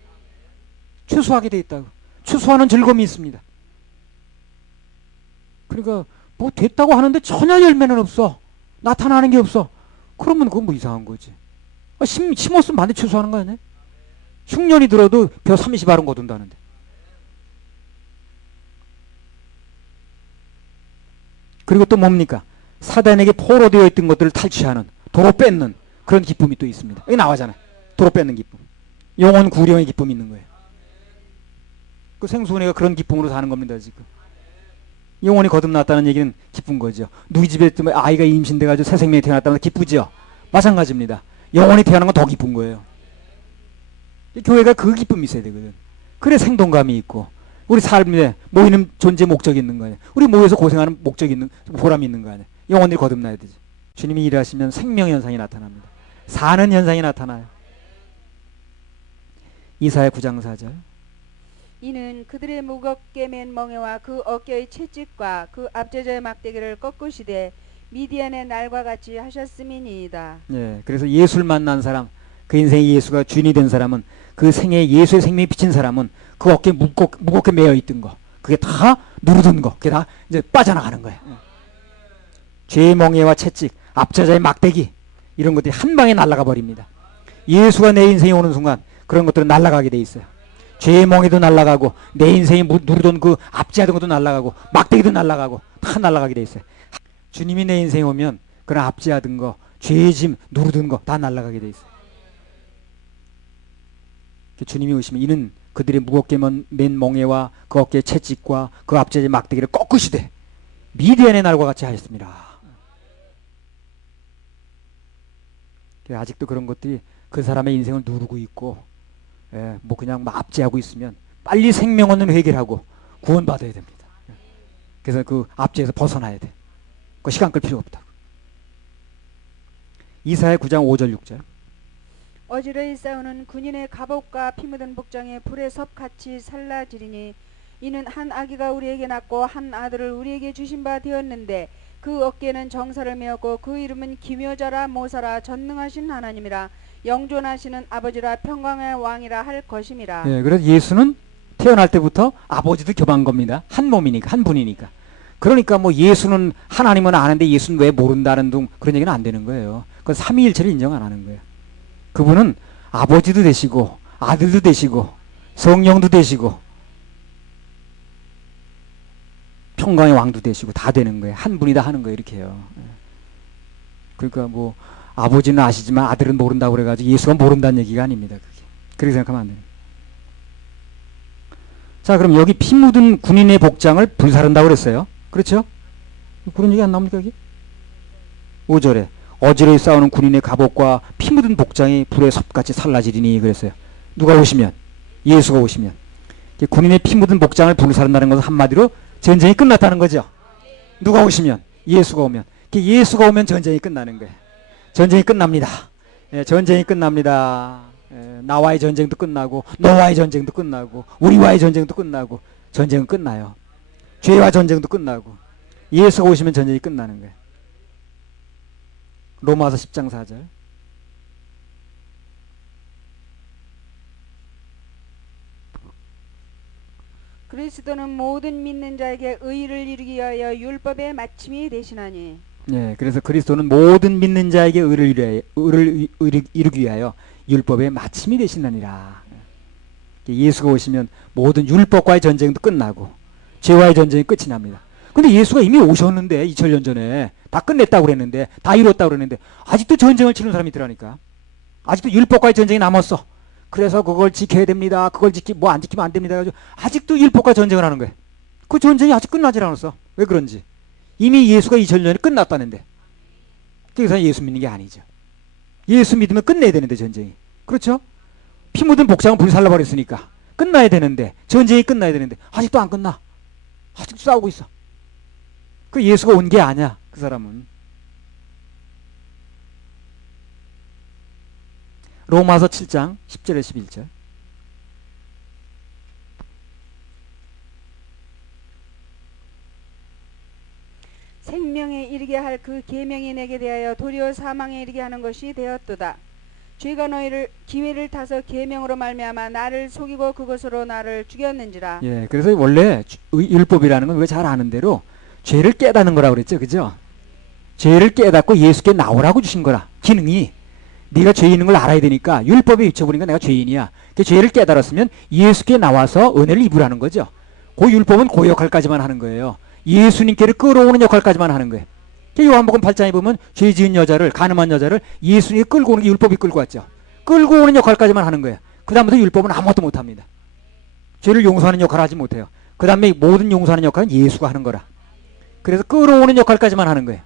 추수하게 돼 있다고. 추수하는 즐거움이 있습니다. 그러니까 뭐 됐다고 하는데 전혀 열매는 없어, 나타나는 게 없어, 그러면 그건 뭐 이상한 거지. 심었으면 반드시 추수하는 거 아니야? 흉년이 들어도 벼 30알은 거둔다는데. 그리고 또 뭡니까? 사단에게 포로되어 있던 것들을 탈취하는, 도로 뺏는 그런 기쁨이 또 있습니다. 여기 나와잖아요. 도로 뺏는 기쁨. 영혼 구령의 기쁨이 있는 거예요. 그 생수은혜가 그런 기쁨으로 사는 겁니다. 지금 영혼이 거듭났다는 얘기는 기쁜 거죠. 누구 집에 아이가 임신돼가지고 새 생명이 태어났다면 기쁘죠. 마찬가지입니다. 영혼이 태어난 건 더 기쁜 거예요. 교회가 그 기쁨이 있어야 되거든. 그래 생동감이 있고 우리 삶에 모이는 존재 목적이 있는 거 아니야. 우리 모여서 고생하는 목적이 있는, 보람이 있는 거 아니야. 영혼들이 거듭나야 되지. 주님이 일하시면 생명 현상이 나타납니다. 사는 현상이 나타나요. 이사야 9장 4절. 이는 그들의 무겁게 맨 멍에와 그 어깨의 채찍과 그 앞제자의 막대기를 꺾으시되 미디안의 날과 같이 하셨음이니이다. 예, 그래서 예수를 만난 사람, 그 인생에 예수가 주인이 된 사람은, 그 생에 예수의 생명이 비친 사람은 그 어깨에 무겁게 매여 있던 거, 그게 다 누르던 거, 그게 다 이제 빠져나가는 거예요. 죄의 멍에와 채찍, 앞제자의 막대기, 이런 것들이 한 방에 날아가 버립니다. 예수가 내 인생에 오는 순간 그런 것들은 날아가게 돼 있어요. 죄의 멍에도 날아가고, 내 인생에 누르던 그 압제하던 것도 날아가고, 막대기도 날아가고, 다 날아가게 돼 있어요. 주님이 내 인생에 오면 그런 압제하던 거, 죄의 짐 누르던 거 다 날아가게 돼 있어요. 주님이 오시면 이는 그들의 무겁게 맨 멍에와 그 어깨의 채찍과 그 앞제의 막대기를 꺾으시되 미디안의 날과 같이 하였습니다. 아직도 그런 것들이 그 사람의 인생을 누르고 있고, 예, 뭐 그냥 막 압제하고 있으면 빨리 생명 얻는 회개를 하고 구원받아야 됩니다. 그래서 그 압제에서 벗어나야 돼. 그 시간 끌 필요 없다고. 이사야 9장 5절 6절. 어지러이 싸우는 군인의 갑옷과 피 묻은 복장에 불의 섭같이 살라지리니 이는 한 아기가 우리에게 낳고 한 아들을 우리에게 주신 바 되었는데 그 어깨에는 정사를 메었고 그 이름은 기묘자라 모사라 전능하신 하나님이라 영존하시는 아버지라 평강의 왕이라 할 것임이라. 예, 그래서 예수는 태어날 때부터 아버지도 겸한 겁니다. 한 몸이니까, 한 분이니까. 그러니까 뭐 예수는 하나님은 아는데 예수는 왜 모른다는 둥 그런 얘기는 안 되는 거예요. 그건 삼위일체를 인정 안 하는 거예요. 그분은 아버지도 되시고 아들도 되시고 성령도 되시고 평강의 왕도 되시고 다 되는 거예요. 한 분이다 하는 거예요. 이렇게 해요. 그러니까 뭐 아버지는 아시지만 아들은 모른다고 그래가지고 예수가 모른다는 얘기가 아닙니다. 그게. 그렇게 생각하면 안 돼요. 자, 그럼 여기 피 묻은 군인의 복장을 불사른다고 그랬어요. 그렇죠? 그런 얘기 안 나옵니까 여기? 5절에 어지러이 싸우는 군인의 갑옷과 피 묻은 복장이 불의 섭같이 살라지리니 그랬어요. 누가 오시면? 예수가 오시면. 군인의 피 묻은 복장을 불사른다는 것은 한마디로 전쟁이 끝났다는 거죠. 누가 오시면? 예수가 오면. 예수가 오면 전쟁이 끝나는 거예요. 전쟁이 끝납니다. 예, 전쟁이 끝납니다. 예, 나와의 전쟁도 끝나고 너와의 전쟁도 끝나고 우리와의 전쟁도 끝나고 전쟁은 끝나요. 죄와 전쟁도 끝나고 예수가 오시면 전쟁이 끝나는 거예요. 로마서 10장 4절. 그리스도는 모든 믿는 자에게 의를 이루기 위하여 율법의 마침이 되시나니. 예, 그래서 그리스도는 모든 믿는 자에게 의를 이루기 위하여 율법의 마침이 되시나니라. 예수가 오시면 모든 율법과의 전쟁도 끝나고 죄와의 전쟁이 끝이 납니다. 근데 예수가 이미 오셨는데 2000년 전에 다 끝냈다고 그랬는데 다 이뤘다고 그랬는데 아직도 전쟁을 치는 사람이 있더라니까. 아직도 율법과의 전쟁이 남았어. 그래서 그걸 지켜야 됩니다. 그걸 뭐 안 지키면 안 됩니다. 해가지고 아직도 율법과 전쟁을 하는 거예요. 그 전쟁이 아직 끝나질 않았어. 왜 그런지. 이미 예수가 2000년에 끝났다는데. 그래서 예수 믿는 게 아니죠. 예수 믿으면 끝내야 되는데 전쟁이. 그렇죠? 피 묻은 복장은 불살라버렸으니까 끝나야 되는데 전쟁이 끝나야 되는데 아직도 안 끝나. 아직도 싸우고 있어. 그 예수가 온 게 아니야. 그 사람은. 로마서 7장 10절에 11절. 생명에 이르게 할 그 계명이 내게 대하여 도리어 사망에 이르게 하는 것이 되었도다. 죄가 너희를 기회를 타서 계명으로 말미암아 나를 속이고 그것으로 나를 죽였는지라. 예, 그래서 원래 율법이라는 건 우리가 잘 아는 대로 죄를 깨닫는 거라고 그랬죠. 그죠? 죄를 깨닫고 예수께 나오라고 주신 거라. 기능이. 네가 죄인인 걸 알아야 되니까 율법에 미쳐보니까 내가 죄인이야. 그 죄를 깨달았으면 예수께 나와서 은혜를 입으라는 거죠. 그 율법은 그 역할까지만 하는 거예요. 예수님께를 끌어오는 역할까지만 하는 거예요. 요한복음 8장에 보면 죄 지은 여자를, 가늠한 여자를 예수님이 끌고 오는 게 율법이 끌고 왔죠. 끌고 오는 역할까지만 하는 거예요. 그 다음부터 율법은 아무것도 못합니다. 죄를 용서하는 역할을 하지 못해요. 그 다음에 모든 용서하는 역할은 예수가 하는 거라. 그래서 끌어오는 역할까지만 하는 거예요.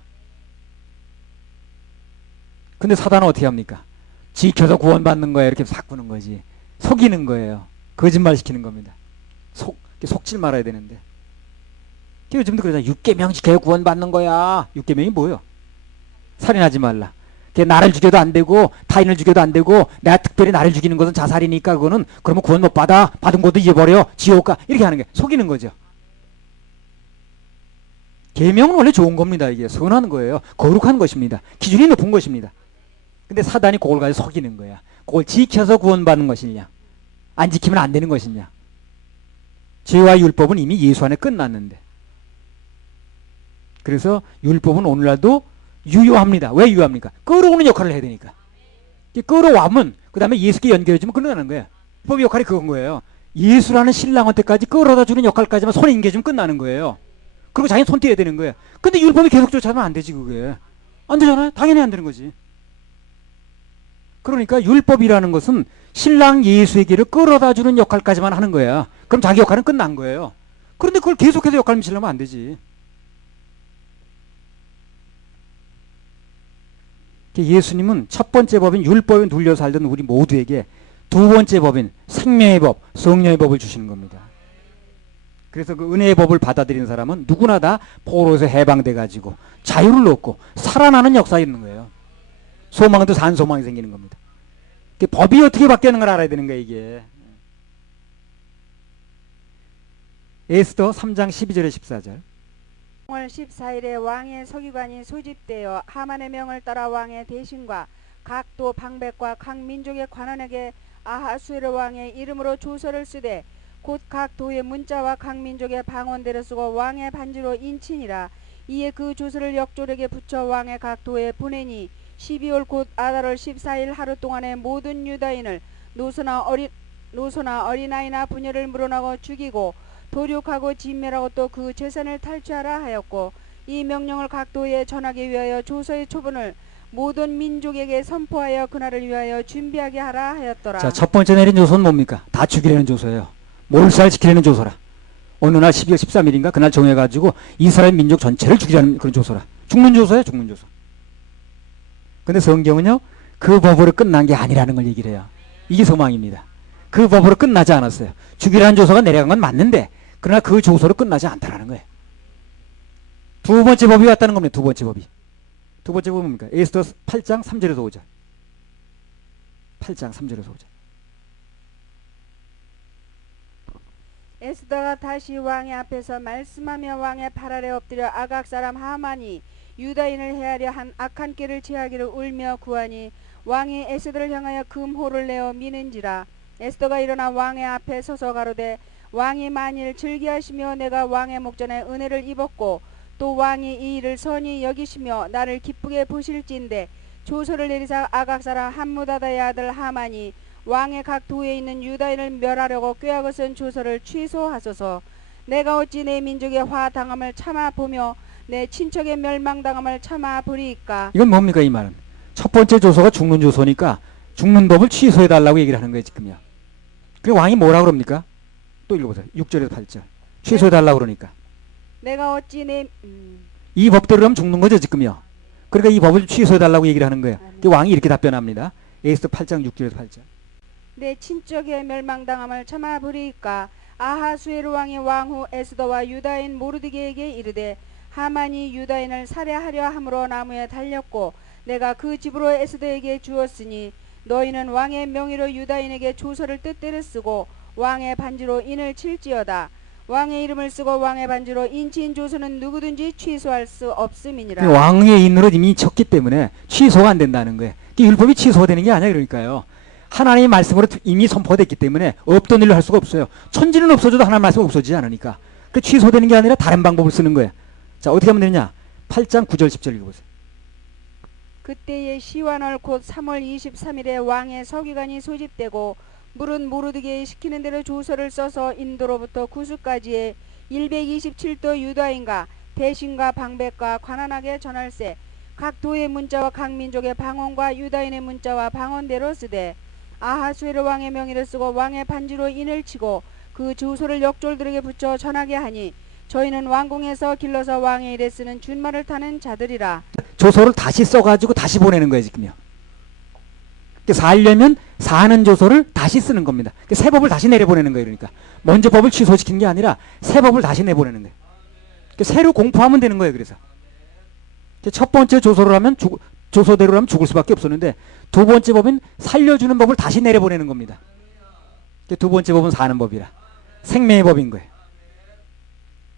근데 사단은 어떻게 합니까? 지켜서 구원받는 거야 이렇게 바꾸는 거지. 속이는 거예요. 거짓말 시키는 겁니다. 속질 말아야 되는데. 요즘도 그러잖아요. 6계명 지켜야 구원받는 거야. 6계명이 뭐예요? 살인하지 말라. 나를 죽여도 안 되고 타인을 죽여도 안 되고 내가 특별히 나를 죽이는 것은 자살이니까 그거는 그러면 구원 못 받아. 받은 것도 잊어버려. 지옥 가. 이렇게 하는 게 속이는 거죠. 계명은 원래 좋은 겁니다. 이게 선한 거예요. 거룩한 것입니다. 기준이 높은 것입니다. 근데 사단이 그걸 가지고 속이는 거야. 그걸 지켜서 구원받는 것이냐 안 지키면 안 되는 것이냐. 죄와 율법은 이미 예수 안에 끝났는데. 그래서 율법은 오늘날도 유효합니다. 왜 유효합니까? 끌어오는 역할을 해야 되니까. 끌어와면 그 다음에 예수께 연결해주면 끝나는 거예요. 율법의 역할이 그건 거예요. 예수라는 신랑한테까지 끌어다 주는 역할까지만 손에 인계해주면 끝나는 거예요. 그리고 자기는 손 떼야 되는 거예요. 근데 율법이 계속 쫓아가면 안 되지 그게. 안 되잖아요. 당연히 안 되는 거지. 그러니까 율법이라는 것은 신랑 예수에게를 끌어다 주는 역할까지만 하는 거야. 그럼 자기 역할은 끝난 거예요. 그런데 그걸 계속해서 역할 미치려면 안 되지. 예수님은 첫 번째 법인 율법에 눌려 살던 우리 모두에게 두 번째 법인 생명의 법, 성령의 법을 주시는 겁니다. 그래서 그 은혜의 법을 받아들이는 사람은 누구나 다 포로에서 해방돼 가지고 자유를 얻고 살아나는 역사가 있는 거예요. 소망도 산 소망이 생기는 겁니다. 법이 어떻게 바뀌는 걸 알아야 되는 거예요, 이게. 에스더 3장 12절에 14절. 5월 14일에 왕의 서기관이 소집되어 하만의 명을 따라 왕의 대신과 각도 방백과 각 민족의 관원에게 아하수에르 왕의 이름으로 조서를 쓰되 곧 각 도의 문자와 각 민족의 방언대로 쓰고 왕의 반지로 인치니라. 이에 그 조서를 역졸에게 붙여 왕의 각 도에 보내니 12월 곧 아달월 14일 하루 동안에 모든 유다인을 노소나 어린아이나 부녀를 물어나고 죽이고 도륙하고 진멸하고 또 그 재산을 탈취하라 하였고, 이 명령을 각 도에 전하기 위하여 조서의 초본을 모든 민족에게 선포하여 그날을 위하여 준비하게 하라 하였더라. 자, 첫 번째 내린 조서는 뭡니까? 다 죽이려는 조서예요. 몰살 지키려는 조서라. 어느 날 12월 13일인가 그날 정해가지고 이스라엘 민족 전체를 죽이려는 그런 조서라. 죽는 조서예요, 죽는 조서. 근데 성경은요, 그 법으로 끝난 게 아니라는 걸 얘기를 해요. 이게 소망입니다. 그 법으로 끝나지 않았어요. 죽이라는 조서가 내려간 건 맞는데, 그러나 그 조서로 끝나지 않다라는 거예요. 두 번째 법이 왔다는 겁니다. 두 번째 법이. 두 번째 법은 뭡니까? 에스더 8장 3절에서 5절. 8장 3절에서 5절. 에스더가 다시 왕의 앞에서 말씀하며 왕의 발 아래 엎드려 아각 사람 하만이 유다인을 해하려 한 악한 꾀를 제하기를 울며 구하니 왕이 에스더를 향하여 금호를 내어 미는지라. 에스더가 일어나 왕의 앞에 서서 가로되, 왕이 만일 즐기하시며 내가 왕의 목전에 은혜를 입었고 또 왕이 이 일을 선히 여기시며 나를 기쁘게 보실진대 조서를 내리사 아각 사람 함무다다의 아들 하만이 왕의 각 도에 있는 유다인을 멸하려고 꾀하고 쓴 조서를 취소하소서. 내가 어찌 내 민족의 화당함을 참아 보며 내 친척의 멸망당함을 참아 보리이까. 이건 뭡니까, 이 말은? 첫 번째 조서가 죽는 조서니까 죽는 법을 취소해달라고 얘기를 하는 거예요, 지금요. 그리고 왕이 뭐라고 그럽니까? 또 읽어보세요. 6절에서 8절. 취소해달라고 그러니까. 내가 어찌 이 법대로 하면 죽는 거죠, 지금요. 그러니까 이 법을 취소해달라고 얘기를 하는 거예요. 왕이 이렇게 답변합니다. 에스더 8장 6절에서 8절. 내 친척의 멸망당함을 참아 보리이까. 아하수에르 왕이 왕후 에스더와 유다인 모르드게에게 이르되, 하만이 유다인을 살해하려 함으로 나무에 달렸고 내가 그 집으로 에스더에게 주었으니 너희는 왕의 명의로 유다인에게 조서를 뜻대로 쓰고 왕의 반지로 인을 칠지어다. 왕의 이름을 쓰고 왕의 반지로 인치인 조서는 누구든지 취소할 수 없음이니라. 왕의 인으로 이미 쳤기 때문에 취소가 안 된다는 거예요. 율법이 취소가 되는 게 아니야. 그러니까요, 하나님의 말씀으로 이미 선포됐기 때문에 없던 일로 할 수가 없어요. 천지는 없어져도 하나님의 말씀 없어지지 않으니까. 그 취소되는 게 아니라 다른 방법을 쓰는 거예요. 자, 어떻게 하면 되느냐? 8장 9절 10절 읽어보세요. 그때의 시완월 곧 3월 23일에 왕의 서기관이 소집되고 물은 모르드게에 시키는 대로 조서를 써서 인도로부터 구스까지의 127도 유다인과 대신과 방백과 관한하게 전할세. 각 도의 문자와 각 민족의 방언과 유다인의 문자와 방언대로 쓰되 아하수에르 왕의 명의를 쓰고 왕의 반지로 인을 치고 그 조서를 역졸들에게 붙여 전하게 하니 저희는 왕궁에서 길러서 왕의 일에 쓰는 준말을 타는 자들이라. 조서를 다시 써가지고 다시 보내는 거예요, 지금요. 살려면 사는 조서를 다시 쓰는 겁니다. 새 법을 다시 내려보내는 거예요. 그러니까 먼저 법을 취소시키는 게 아니라 새 법을 다시 내보내는 거예요. 새로 공포하면 되는 거예요. 그래서 첫 번째 조서를 하면 조서대로 하면 죽을 수밖에 없었는데, 두 번째 법은 살려주는 법을 다시 내려보내는 겁니다. 두 번째 법은 사는 법이라 생명의 법인 거예요.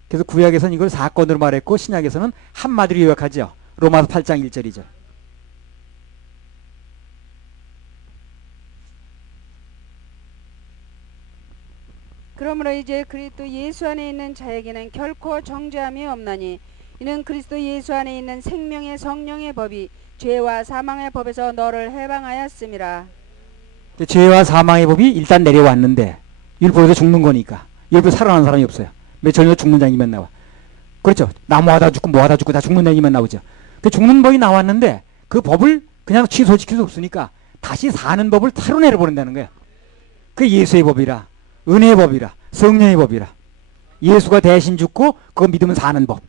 그래서 구약에서는 이걸 사건으로 말했고 신약에서는 한마디로 요약하죠. 로마서 8장 1절 2절. 그러므로 이제 그리스도 예수 안에 있는 자에게는 결코 정죄함이 없나니 이는 그리스도 예수 안에 있는 생명의 성령의 법이 죄와 사망의 법에서 너를 해방하였음이라. 죄와 사망의 법이 일단 내려왔는데 율법에서 죽는 거니까 율법에 살아나는 사람이 없어요. 며칠 전에 죽는 장이면 나와. 그렇죠. 나무하다 죽고 뭐하다 죽고 다 죽는 장이면 나오죠. 그 죽는 법이 나왔는데 그 법을 그냥 취소시킬 수 없으니까 다시 사는 법을 타로 내려버린다는 거야. 그 예수의 법이라, 은혜의 법이라, 성령의 법이라. 예수가 대신 죽고 그거 믿으면 사는 법.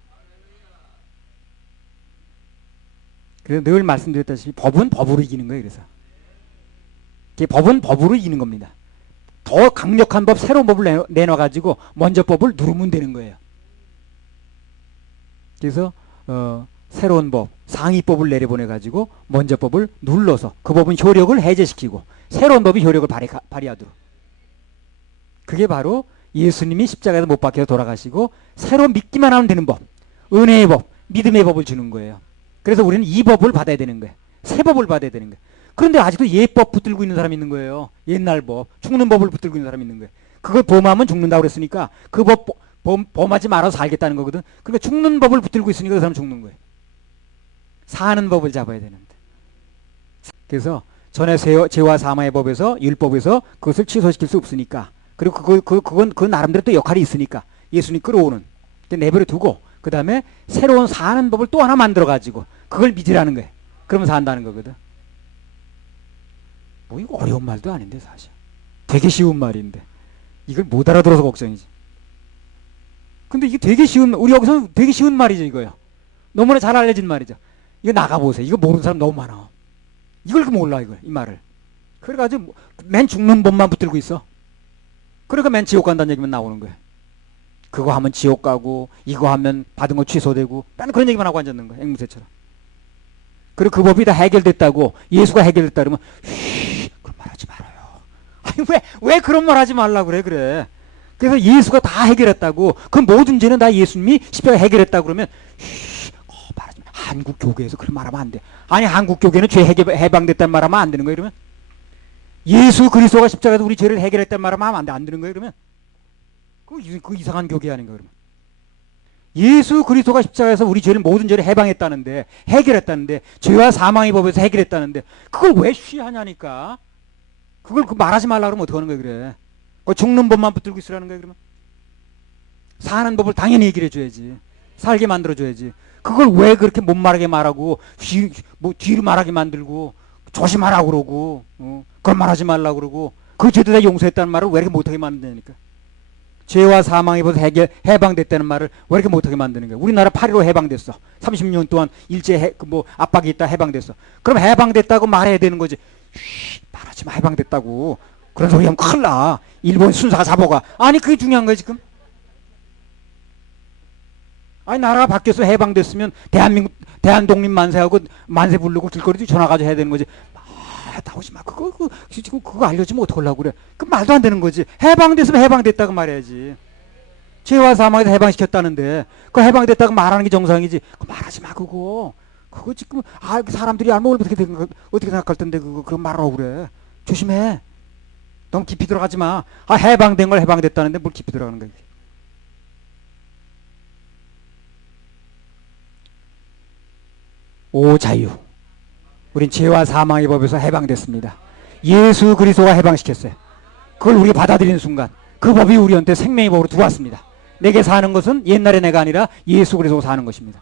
그래서 늘 말씀드렸다시피 법은 법으로 이기는 거예요. 그래서 법은 법으로 이기는 겁니다. 더 강력한 법, 새로운 법을 내놔가지고 먼저 법을 누르면 되는 거예요. 그래서 새로운 법, 상위법을 내려보내가지고 먼저 법을 눌러서 그 법은 효력을 해제시키고 새로운 법이 효력을 발휘하도록. 그게 바로 예수님이 십자가에서 못 박혀서 돌아가시고 새로 믿기만 하면 되는 법, 은혜의 법, 믿음의 법을 주는 거예요. 그래서 우리는 이 법을 받아야 되는 거예요. 새 법을 받아야 되는 거예요. 그런데 아직도 옛법 붙들고 있는 사람이 있는 거예요. 옛날 법, 죽는 법을 붙들고 있는 사람이 있는 거예요. 그걸 범하면 죽는다고 그랬으니까 그 법 범하지 말아서 살겠다는 거거든. 그러니까 죽는 법을 붙들고 있으니까 그 사람 죽는 거예요. 사는 법을 잡아야 되는데. 그래서 전에 죄와 사망의 법에서 율법에서 그것을 취소시킬 수 없으니까, 그리고 그건 그 나름대로 또 역할이 있으니까 예수님 끌어오는 내버려 두고 그 다음에 새로운 사는 법을 또 하나 만들어 가지고 그걸 믿으라는 거예요. 그러면 산다는 거거든. 뭐 이거 어려운 말도 아닌데 사실 되게 쉬운 말인데 이걸 못 알아들어서 걱정이지. 근데 이게 되게 쉬운, 우리 여기서는 되게 쉬운 말이죠. 이거요. 너무나 잘 알려진 말이죠. 이거 나가보세요. 이거 모르는 사람 너무 많아. 이걸 몰라 이걸, 이 말을. 그래가지고 맨 죽는 법만 붙들고 있어. 그러니까 맨 지옥 간다는 얘기만 나오는 거예요. 그거 하면 지옥 가고 이거 하면 받은 거 취소되고 맨 그런 얘기만 하고 앉았는 거예요. 앵무새처럼. 그리고 그 법이 다 해결됐다고, 예수가 해결됐다 그러면 그런 말 하지 말아요. 아니 왜 그런 말 하지 말라고 그래. 그래서 예수가 다 해결했다고, 그 모든 죄는 다 예수님이 십자가에 해결했다고 그러면 말하지 마. 한국 교계에서 그런 말하면 안 돼. 아니 한국 교계는 죄 해방됐다는 말하면 안 되는 거예요. 그러면 예수 그리스도가 십자가에서 우리 죄를 해결했다는 말하면 안 되는 거예요. 그러면 그 이상한 교계 아닌가. 그러면 예수 그리스도가 십자가에서 우리 죄를, 모든 죄를 해방했다는데, 해결했다는데, 죄와 사망의 법에서 해결했다는데 그걸 왜 쉬하냐니까. 그걸 말하지 말라 그러면 어떡하는 거예요. 그래. 죽는 법만 붙들고 있으라는 거예요. 그러면 사는 법을 당연히 얘기를 해줘야지. 살게 만들어줘야지. 그걸 왜 그렇게 못 말하게 말하고 뒤로 말하게 만들고 조심하라고 그러고 그런 말 하지 말라고 그러고 그 죄도 다 용서했다는 말을 왜 이렇게 못하게 만드냐니까. 죄와 사망에 벌써 해방됐다는 말을 왜 이렇게 못하게 만드는 거야. 우리나라 8.15 해방됐어. 30년 동안 일제 압박이 있다 해방됐어. 그럼 해방됐다고 말해야 되는 거지. 말하지 마. 해방됐다고. 그런 소리 하면 큰일 나. 일본 순사가 잡아가. 아니 그게 중요한 거야 지금. 아니 나라가 바뀌어서 해방됐으면 대한독립 만세하고 만세 부르고 길거리도 전화 가지고 해야 되는 거지. 나오지 마. 지금 그거 알려주면 어떡하려고 그래. 그 말도 안 되는 거지. 해방됐으면 해방됐다고 말해야지. 죄와 사망에서 해방시켰다는데 그 해방됐다고 말하는 게 정상이지. 그거 말하지 마. 그거 지금 사람들이 알면 어떻게 생각할 텐데 그거 말하라고 그래. 조심해. 너무 깊이 들어가지 마. 해방된 걸 해방됐다는데 뭘 깊이 들어가는 거야. 오 자유. 우린 죄와 사망의 법에서 해방됐습니다. 예수 그리스도가 해방시켰어요. 그걸 우리가 받아들이는 순간 그 법이 우리한테 생명의 법으로 들어왔습니다. 내게 사는 것은 옛날의 내가 아니라 예수 그리스도가 사는 것입니다.